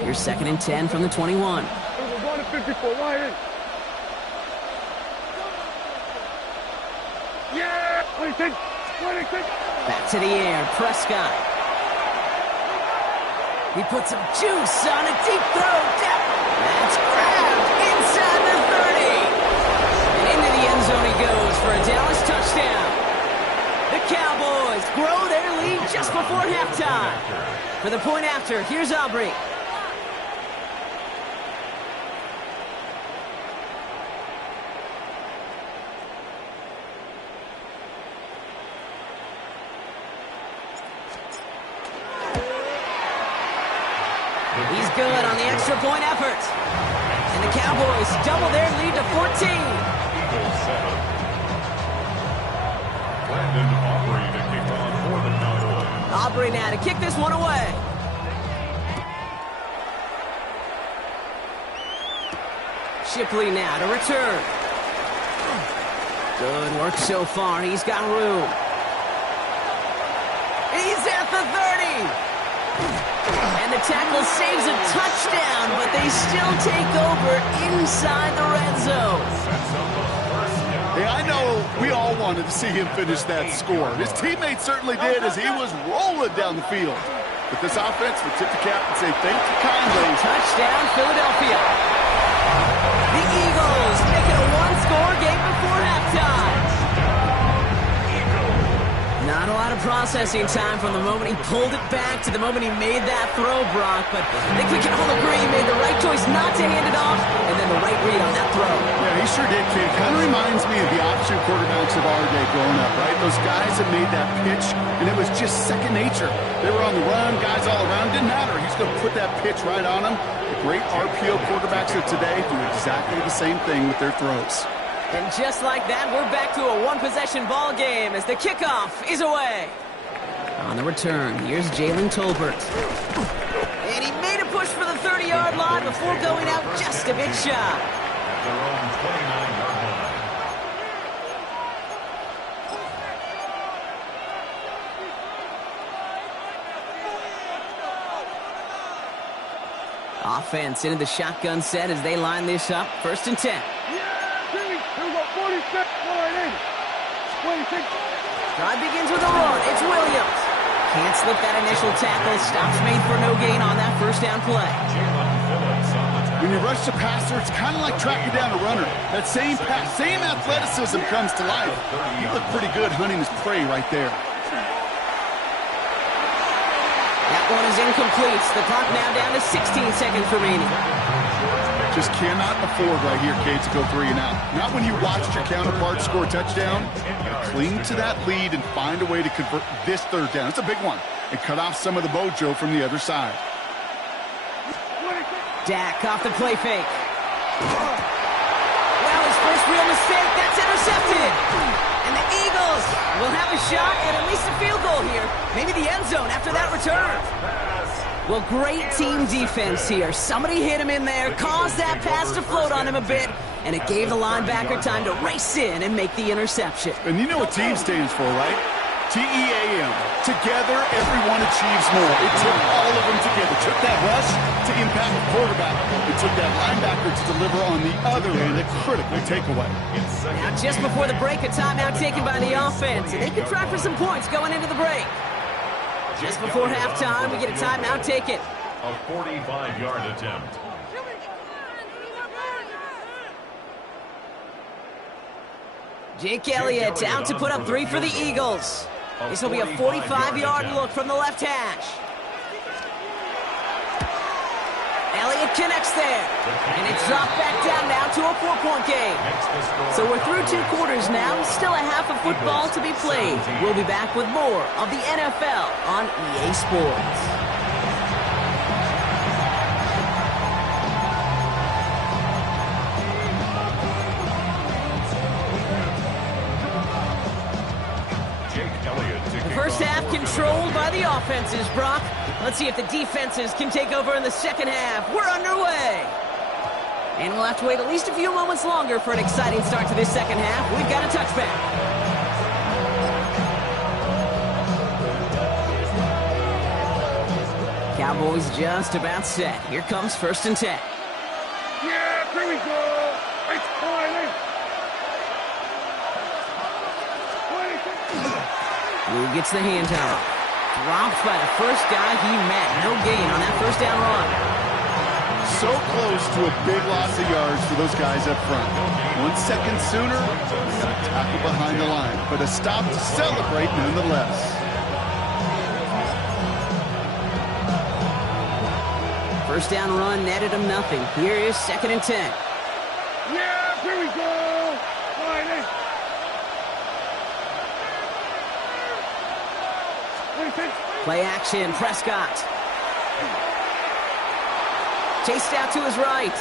Here's 2nd and 10 from the 21. Yeah! 26! Back to the air, Prescott. He puts some juice on a deep throw. That's grabbed inside the 30. And into the end zone he goes for a Dallas touchdown. The Cowboys grow their lead just before halftime. For the point after, here's Aubrey. He's good on the extra point effort. And the Cowboys double their lead to 14. Eagles 7. Brandon Aubrey to kick on for the Cowboys. Aubrey now to kick this one away. Shipley now to return. Good work so far. He's got room. He's at the 30. And the tackle saves a touchdown, but they still take over inside the red zone. Hey, I know we all wanted to see him finish that score. His teammates certainly did as he was rolling down the field. But this offense will tip the cap and say thank you kindly. Touchdown, Philadelphia. The Eagles make it a one-score game before halftime. Not a lot of processing time from the moment he pulled it back to the moment he made that throw, Brock. But I think we can all agree he made the right choice not to hand it off, and then the right read on that throw. Yeah, he sure did, kid. Kind of reminds me of the option quarterbacks of our day growing up, right? Those guys that made that pitch, and it was just second nature. They were on the run, guys all around. Didn't matter. He's going to put that pitch right on them. The great RPO quarterbacks of today do exactly the same thing with their throws. And just like that, we're back to a one-possession ball game as the kickoff is away. On the return, here's Jalen Tolbert. And he made a push for the 30-yard line before going out just a bit shy. At their own 29-yard line. Offense into the shotgun set as they line this up. 1st and 10. Drive begins with a run. It's Williams. Can't slip that initial tackle. Stops made for no gain on that first down play. When you rush the passer, it's kind of like tracking down a runner. That same pass, same athleticism comes to life. He looked pretty good hunting his prey right there. That one is incomplete. The clock now down to 16 seconds remaining. Just cannot afford right here, Kate, to go 3 and out. Not when you watched your counterpart score a touchdown. Cling to that lead and find a way to convert this 3rd down. It's a big one. And cut off some of the mojo from the other side. Dak off the play fake. Well, his first real mistake, that's intercepted. And the Eagles will have a shot at least a field goal here. Maybe the end zone after that return. Well, great team defense here. Somebody hit him in there, caused that pass to float on him a bit, and it gave the linebacker time to race in and make the interception. And you know what team stands for, right? T-E-A-M. Together, everyone achieves more. It took all of them together. It took that rush to impact the quarterback. It took that linebacker to deliver on the other end, a critical takeaway. Now, just before the break, a timeout taken by the offense, and they can try for some points going into the break. Just before halftime, we get a timeout taken. A 45-yard attempt. Jake Elliott out to put up 3 for the Eagles. This will be a 45-yard look from the left hash. Elliott connects there. And it's dropped back down now to a 4-point game. So we're through 2 quarters now. Still a half of football to be played. We'll be back with more of the NFL on EA Sports. The first half controlled by the offenses, Brock. Let's see if the defenses can take over in the second half. We're underway. And we'll have to wait at least a few moments longer for an exciting start to this second half. We've got a touchback. Cowboys just about set. Here comes 1st and 10. Yeah, here we go. It's climbing. Lou gets the handoff. Dropped by the first guy he met. No gain on that first down run. So close to a big loss of yards for those guys up front. 1 second sooner, got a tackle behind the line. But a stop to celebrate nonetheless. First down run netted him nothing. Here is 2nd and 10. Yeah, here we go. Climbing. Play action, Prescott. Chased out to his right.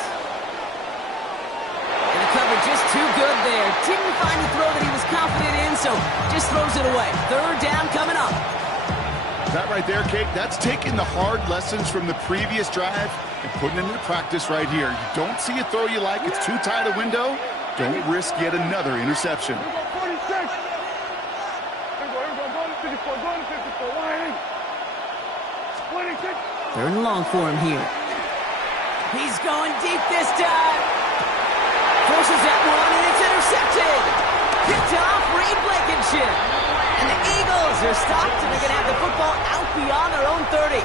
And the cover just too good there. Didn't find the throw that he was confident in, so just throws it away. 3rd down coming up. That right there, Kate, that's taking the hard lessons from the previous drive and putting it into practice right here. You don't see a throw you like, it's too tight a window, don't risk yet another interception. Here we go, 46. Here we go, going to 54, going to 54, lining. 26. 3rd and long for him here. He's going deep this time. Forces that one, and it's intercepted. Picked off Reed Blankenship. And the Eagles are stopped, and they're going to have the football out beyond their own 30.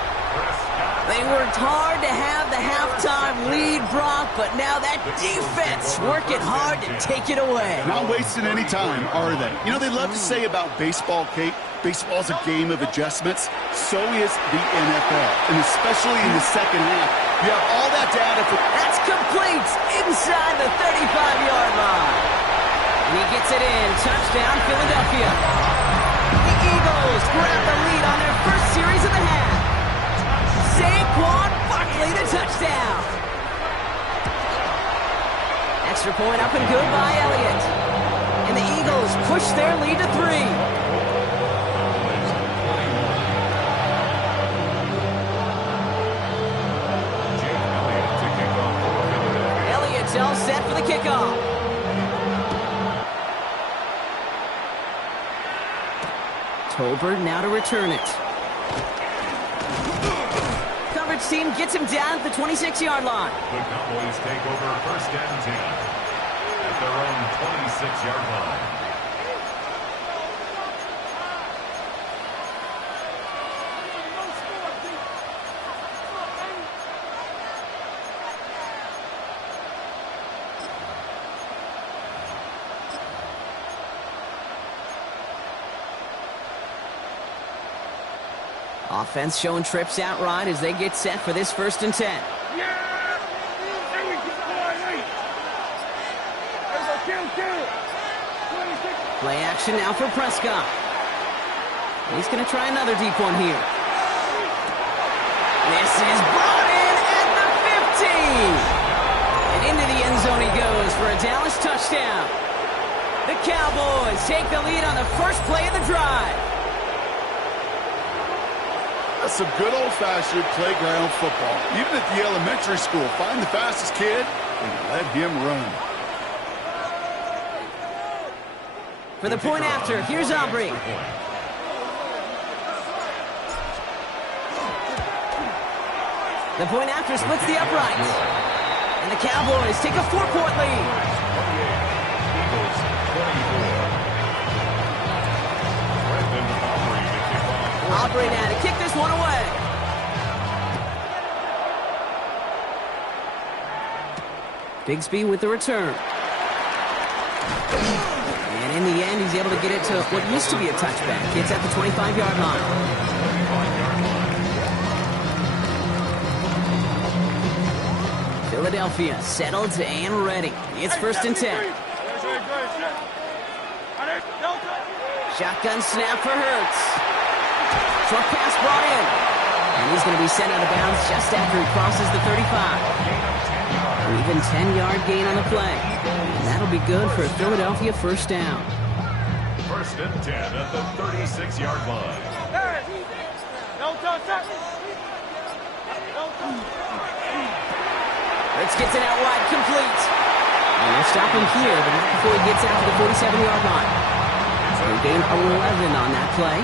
They worked hard to have the halftime lead, Brock, but now that defense working hard to take it away. Not wasting any time, are they? You know, they love to say about baseball, Kate, baseball's a game of adjustments. So is the NFL, and especially in the second half. You have all that data for... That's complete inside the 35-yard line. And he gets it in. Touchdown, Philadelphia. The Eagles grab the lead on their first series of the half. Saquon Barkley, the touchdown. Extra point up and good by Elliott. And the Eagles push their lead to 3. All set for the kickoff. Tolbert now to return it. Coverage team gets him down at the 26-yard line. The Cowboys take over 1st and 10 at their own 26-yard line. Offense showing trips out right as they get set for this 1st and 10. Yeah! Here we go, climbing. Here we go, kill. 26. Play action now for Prescott. He's going to try another deep one here. This is brought in at the 15. And into the end zone for a Dallas touchdown. The Cowboys take the lead on the first play of the drive. That's some good old-fashioned playground football. Even at the elementary school, find the fastest kid and let him run. For the point after, here's Aubrey. The point after splits the uprights. And the Cowboys take a 4-point lead. Aubrey now to kick this one away. Bigsby with the return. And in the end, he's able to get it to what used to be a touchback. It's at the 25-yard line. Philadelphia settled and ready. It's 1st and 10. Shotgun snap for Hurts. Short pass brought in. And he's going to be sent out of bounds just after he crosses the 35. An even 10-yard gain on the play. And that'll be good for a Philadelphia first down. 1st and 10 at the 36-yard line. Hurts gets it out wide, complete. And they'll stop him here, but not before he gets out to the 47-yard line. So they gain 11 on that play,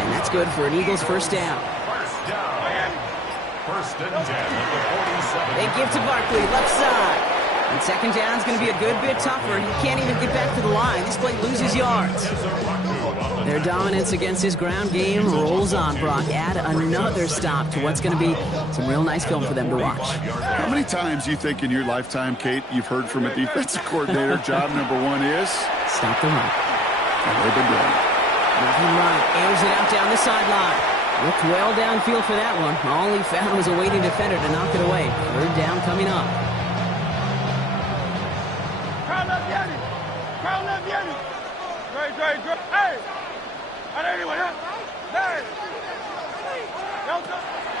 and that's good for an Eagles first down. 1st and 10 at the 47. They give to Barkley, left side. And second down's going to be a good bit tougher. He can't even get back to the line. This play loses yards. Their dominance against his ground game rolls on, Brock. Add another stop to what's going to be some real nice film for them to watch. How many times do you think in your lifetime, Kate, you've heard from a defensive coordinator, job number one is? Stop the run. And they've been doing it. Moving right, airs it out down the sideline. Looked well downfield for that one. All he found was a waiting defender to knock it away. 3rd down coming up.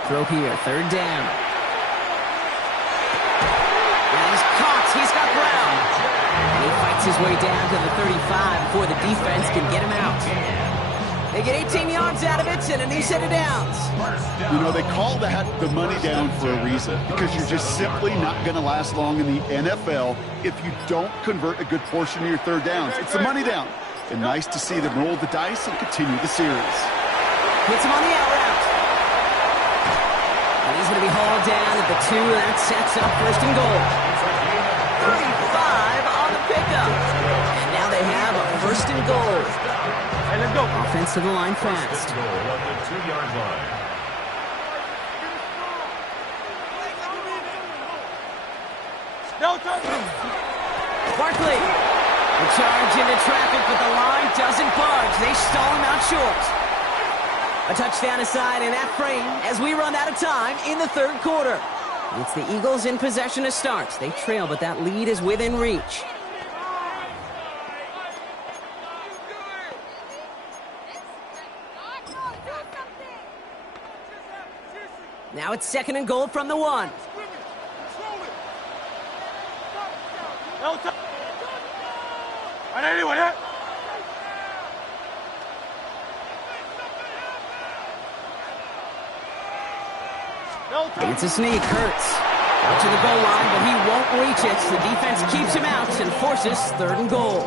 Throw here, 3rd down. And he's caught. He's got Brown. And he fights his way down to the 35 before the defense can get him out. They get 18 yards out of it and a new set of downs. You know, they call that the money down for a reason, because you're just simply not going to last long in the NFL if you don't convert a good portion of your 3rd downs. It's the money down. And nice to see them roll the dice and continue the series. Hits him on the out route. And he's going to be hauled down at the 2. That sets up 1st and goal. 35 on the pickup. And now they have a 1st and goal. Hey, let's go. Offense to the line fast. Goal at the 2-yard line. Barkley. The charge into traffic, but the line doesn't budge. They stall him out short. A touchdown aside in that frame as we run out of time in the 3rd quarter. It's the Eagles in possession to start. They trail, but that lead is within reach. Now it's 2nd and goal from the 1. It's a sneak, Hurts. Out to the goal line, but he won't reach it. The defense keeps him out and forces 3rd and goal.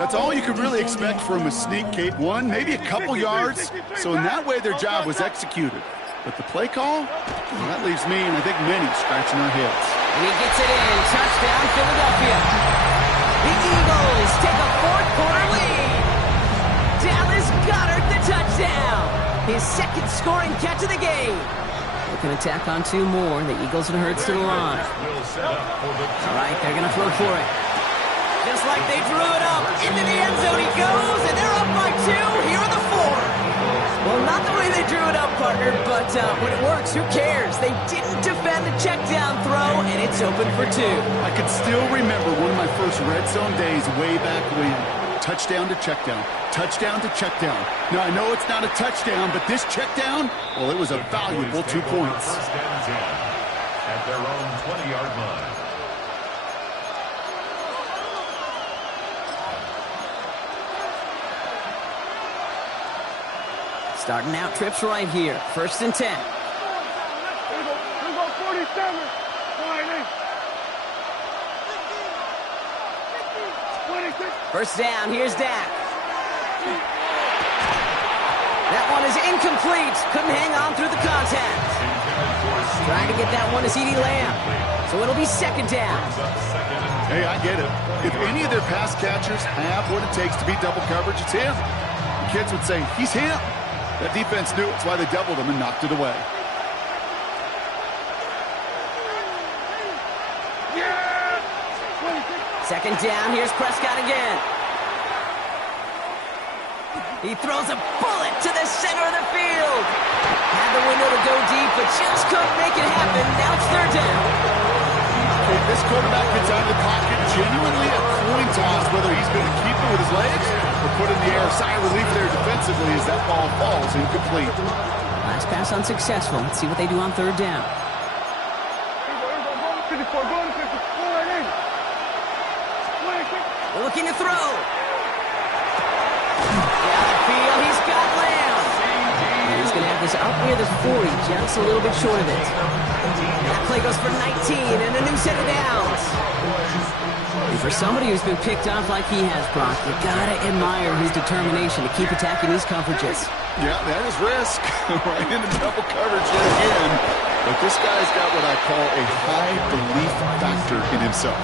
That's all you could really expect from a sneak, Kate. 1, maybe a couple yards. So in that way, their job was executed. But the play call, well, that leaves me and I think many scratching our heads. He gets it in. Touchdown, Philadelphia. The Eagles take a 4th quarter lead. Dallas Goedert the touchdown. His 2nd scoring catch of the game. They can attack on 2 more. The Eagles and Hurts to the line. All right, they're going to throw for it. Just like they drew it up. Into the end zone he goes, and they're up by 2. Here are the 4. Well, not the way they drew it up, partner, but when it works, who cares? They didn't defend the check down throw, and it's open for 2. I can still remember one of my first red zone days way back when. Touchdown to check down. Touchdown to check down. Now, I know it's not a touchdown, but this check down, well, it was a valuable 2 points. 1st and 10 at their own 20-yard line. Starting out trips right here. 1st and 10. Here we go 47. Sliding. 26. First down, here's Dak. That one is incomplete. Couldn't hang on through the contact. Trying to get that one to CeeDee Lamb. So it'll be 2nd down. Hey, I get it. If any of their pass catchers have what it takes to beat double coverage, it's him. The kids would say, he's him. That defense knew it. That's why they doubled him and knocked it away. Yeah! 26. 2nd down, here's Prescott again. He throws a bullet to the center of the field. Had the window to go deep, but just couldn't make it happen. Now it's 3rd down. If this quarterback gets out of the pocket, genuinely a coin toss whether he's going to keep it with his legs or put in the air. Sigh of relief there defensively as that ball falls incomplete. Last pass unsuccessful. Let's see what they do on 3rd down. Here we go 54, going to 50. Sliding. 26. They're looking to throw. Downfield, he's got Lamb. And he's going to have this up near the 40, just a little bit short of it. That play goes for 19 and a new set of downs. And for somebody who's been picked off like he has, Brock, you gotta admire his determination to keep attacking these coverages. Yeah, that was risk. Right into double coverage yet again. But this guy's got what I call a high belief factor in himself.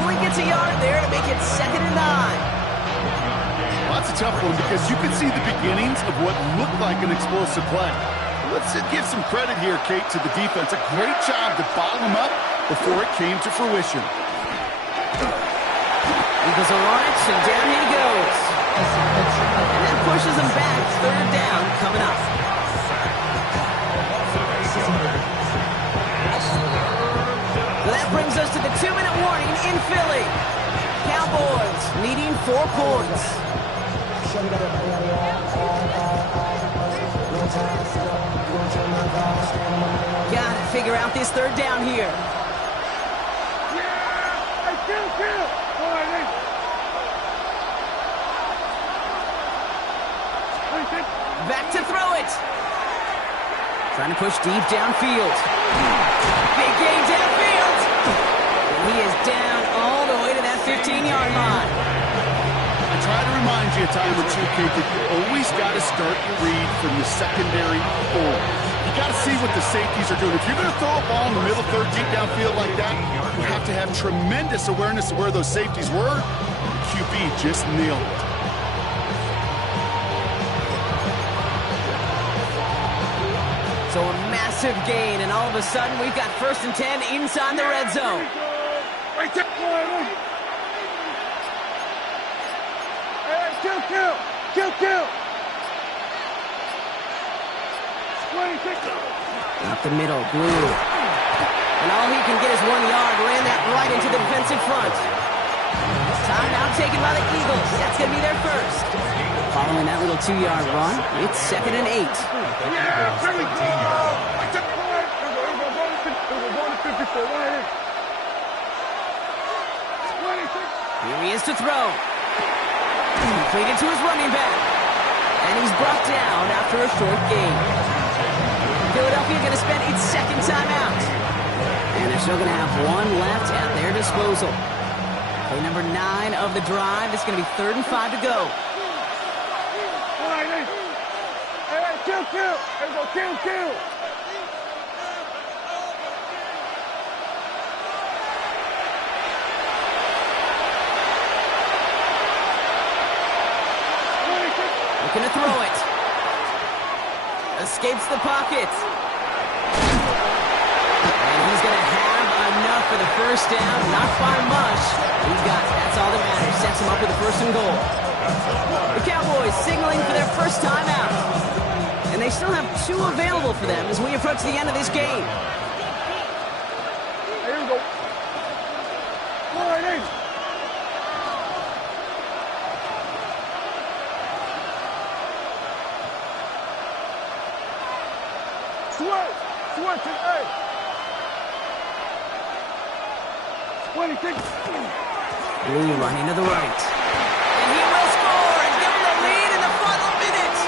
Only gets a yard there to make it 2nd and 9. Well, that's a tough one because you can see the beginnings of what looked like an explosive play. Let's give some credit here, Kate, to the defense. A great job to bottle him up before it came to fruition. Eagles are on it, and down he goes. And that pushes him back. 3rd down coming up. So that brings us to the 2-minute warning in Philly. Cowboys needing 4 points. Gotta figure out this 3rd down here. Yeah! Hey, kill! Sliding. 26. Back to throw it. Trying to push deep downfield. Big gain downfield. He is down all the way to that 15-yard line. I try to remind you a time or two, Kate, that you always got to start your read from the secondary forward. You got to see what the safeties are doing. If you're going to throw a ball in the middle third, deep downfield like that, you have to have tremendous awareness of where those safeties were. QB just nailed it. So a massive gain, and all of a sudden we've got 1st and 10 inside the red zone. Right there. Sliding. Hey, kill! 26. Up the middle, Blue. And all he can get is 1 yard. Ran that right into the defensive front. Timeout taken by the Eagles. That's going to be their first. Following that little 2-yard run, it's 2nd and 8. Yeah, here we go. Right there. We're going to 54. Sliding. 26. Here he is to throw. Completed to his running back. And he's brought down after a short gain. Philadelphia going to spend its 2nd timeout. And they're still going to have 1 left at their disposal. Play number 9 of the drive. It's going to be 3rd and 5 to go. Sliding. Hey, kill! There we go, kill! Looking to throw it. Escapes the pocket. And he's going to have enough for the 1st down. Not by much. He's got it. That's all that matters. Sets him up with a 1st and goal. The Cowboys signaling for their first timeout. And they still have 2 available for them as we approach the end of this game. Here we go. Sliding. Switch it, hey. 26. Blue running to the right. And he will score and give them the lead in the final minute.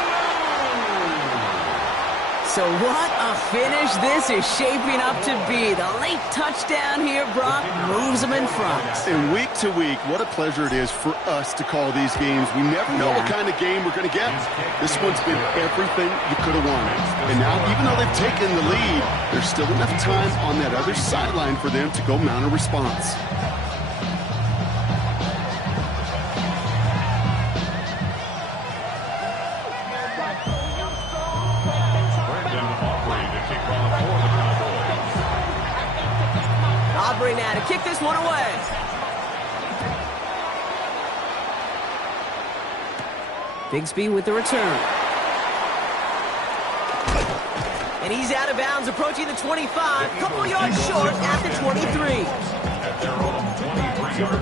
So what a finish this is shaping up to be. The late touchdown here, Brock, moves them in front. And week to week, what a pleasure it is for us to call these games. We never know what kind of game we're going to get. This one's been everything you could have wanted. And now, even though they've taken the lead, there's still enough time on that other sideline for them to go mount a response. Aubrey now to kick this one away. Bigsby with the return. And he's out of bounds, approaching the 25. Couple yards short at the 23. At their own 23-yard line.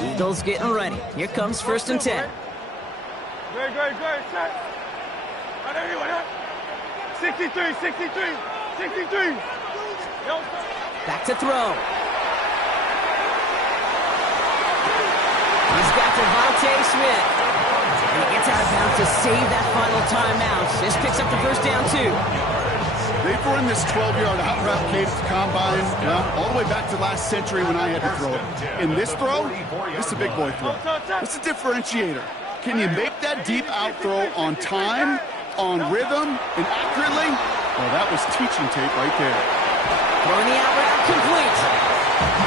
Eagles getting ready. Here comes 1st and 10. Great. Set. 63. Back to throw. He's got Devontae Smith. And he gets out of bounds to save that final timeout. This picks up the first down, 2. They've run this 12-yard out route cadence combine, well, all the way back to last century when I had to throw it. In this throw, this is a big boy throw. It's a differentiator. Can you make that deep out throw on time, on rhythm, and accurately? Well, that was teaching tape right there. Throwing the out route complete.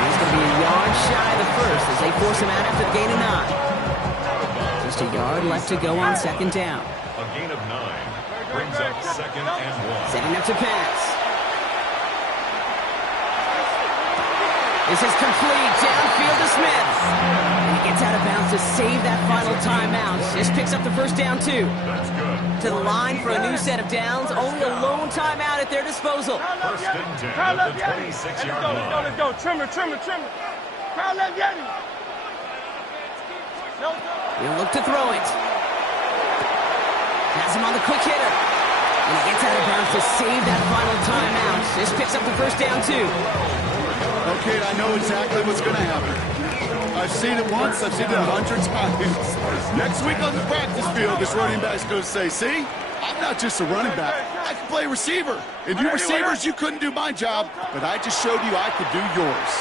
He's going to be a yard shy of the first as they force him out after the gain of 9. Just a yard left to go on 2nd down. A gain of 9 brings up 2nd and 1. Setting up to pass. This is complete. Downfield to Smith. And he gets out of bounds to save that final timeout. This picks up the first down, 2. That's good. To the line for a new set of downs. Only a lone timeout at their disposal. 1st and 10 at the 26-yard line. Let's go. Trimmer. Kyle left Yeti. He'll look to throw it. Has him on the quick hitter. And he gets out of bounds to save that final timeout. This picks up the first down, 2. Okay, I know exactly what's going to happen. I've seen it once. I've seen it 100 times. Next week on the practice field, this running back's going to say, see, I'm not just a running back. I can play receiver. And you receivers, you couldn't do my job, but I just showed you I could do yours.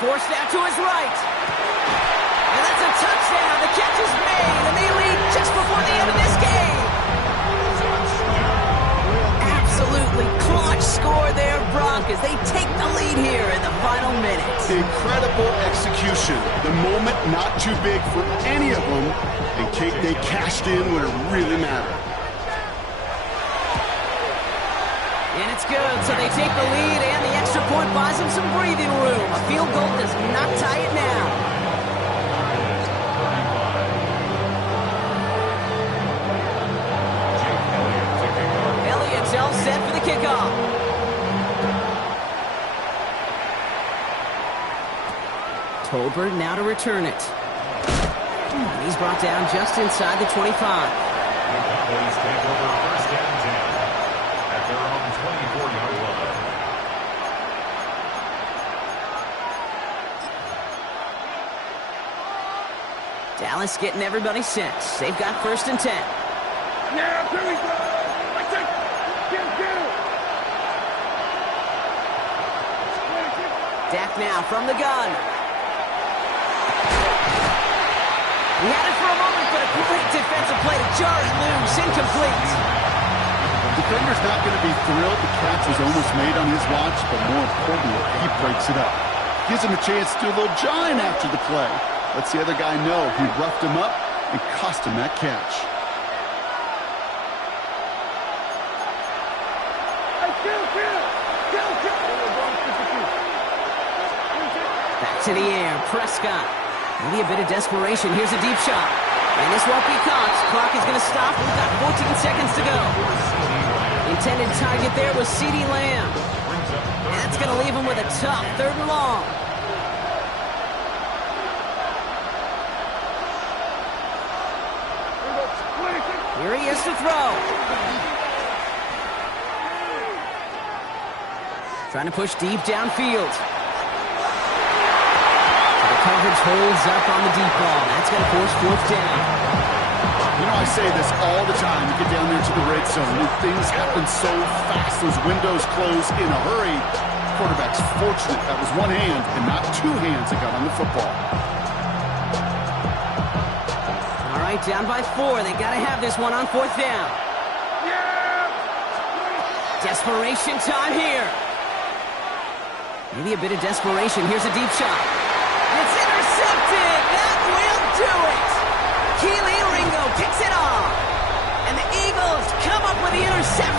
Forced out to his right. And that's a touchdown. The catch is made, and they lead just before the end of this game. Absolutely clutch score there, Brock, as they take the lead here in the final minutes. Incredible execution. The moment not too big for any of them. And they cashed in when it really mattered. And it's good, so they take the lead, and the extra point buys them some breathing room. A field goal does not tie it now. All set for the kickoff. Tolbert now to return it. And he's brought down just inside the 25. The Cowboys take over 1st and 10 at their own 24-yard line. Dallas getting everybody set. They've got 1st and 10. Yeah, here we go. Dak now from the gun. He had it for a moment, but a great defensive play to jar it loose. Incomplete. The defender's not going to be thrilled the catch was almost made on his watch, but more importantly, he breaks it up. Gives him a chance to do a little jawing after the play. Lets the other guy know he roughed him up and cost him that catch. Back to the air, Prescott. Maybe a bit of desperation. Here's a deep shot. And this won't be caught. Clock is going to stop. We've got 14 seconds to go. The intended target there was CeeDee Lamb. And that's going to leave him with a tough 3rd and long. Here he is to throw. Trying to push deep downfield. The coverage holds up on the deep ball. That's going to force fourth down. You know, I say this all the time. You get down there to the red zone, and things happen so fast. Those windows close in a hurry. Quarterback's fortunate that was one hand and not two hands that got on the football. All right, down by 4. They got to have this one on fourth down. Desperation time here. Maybe a bit of desperation. Here's a deep shot. It's intercepted. That will do it. Keely Ringo picks it off. And the Eagles come up with the interception.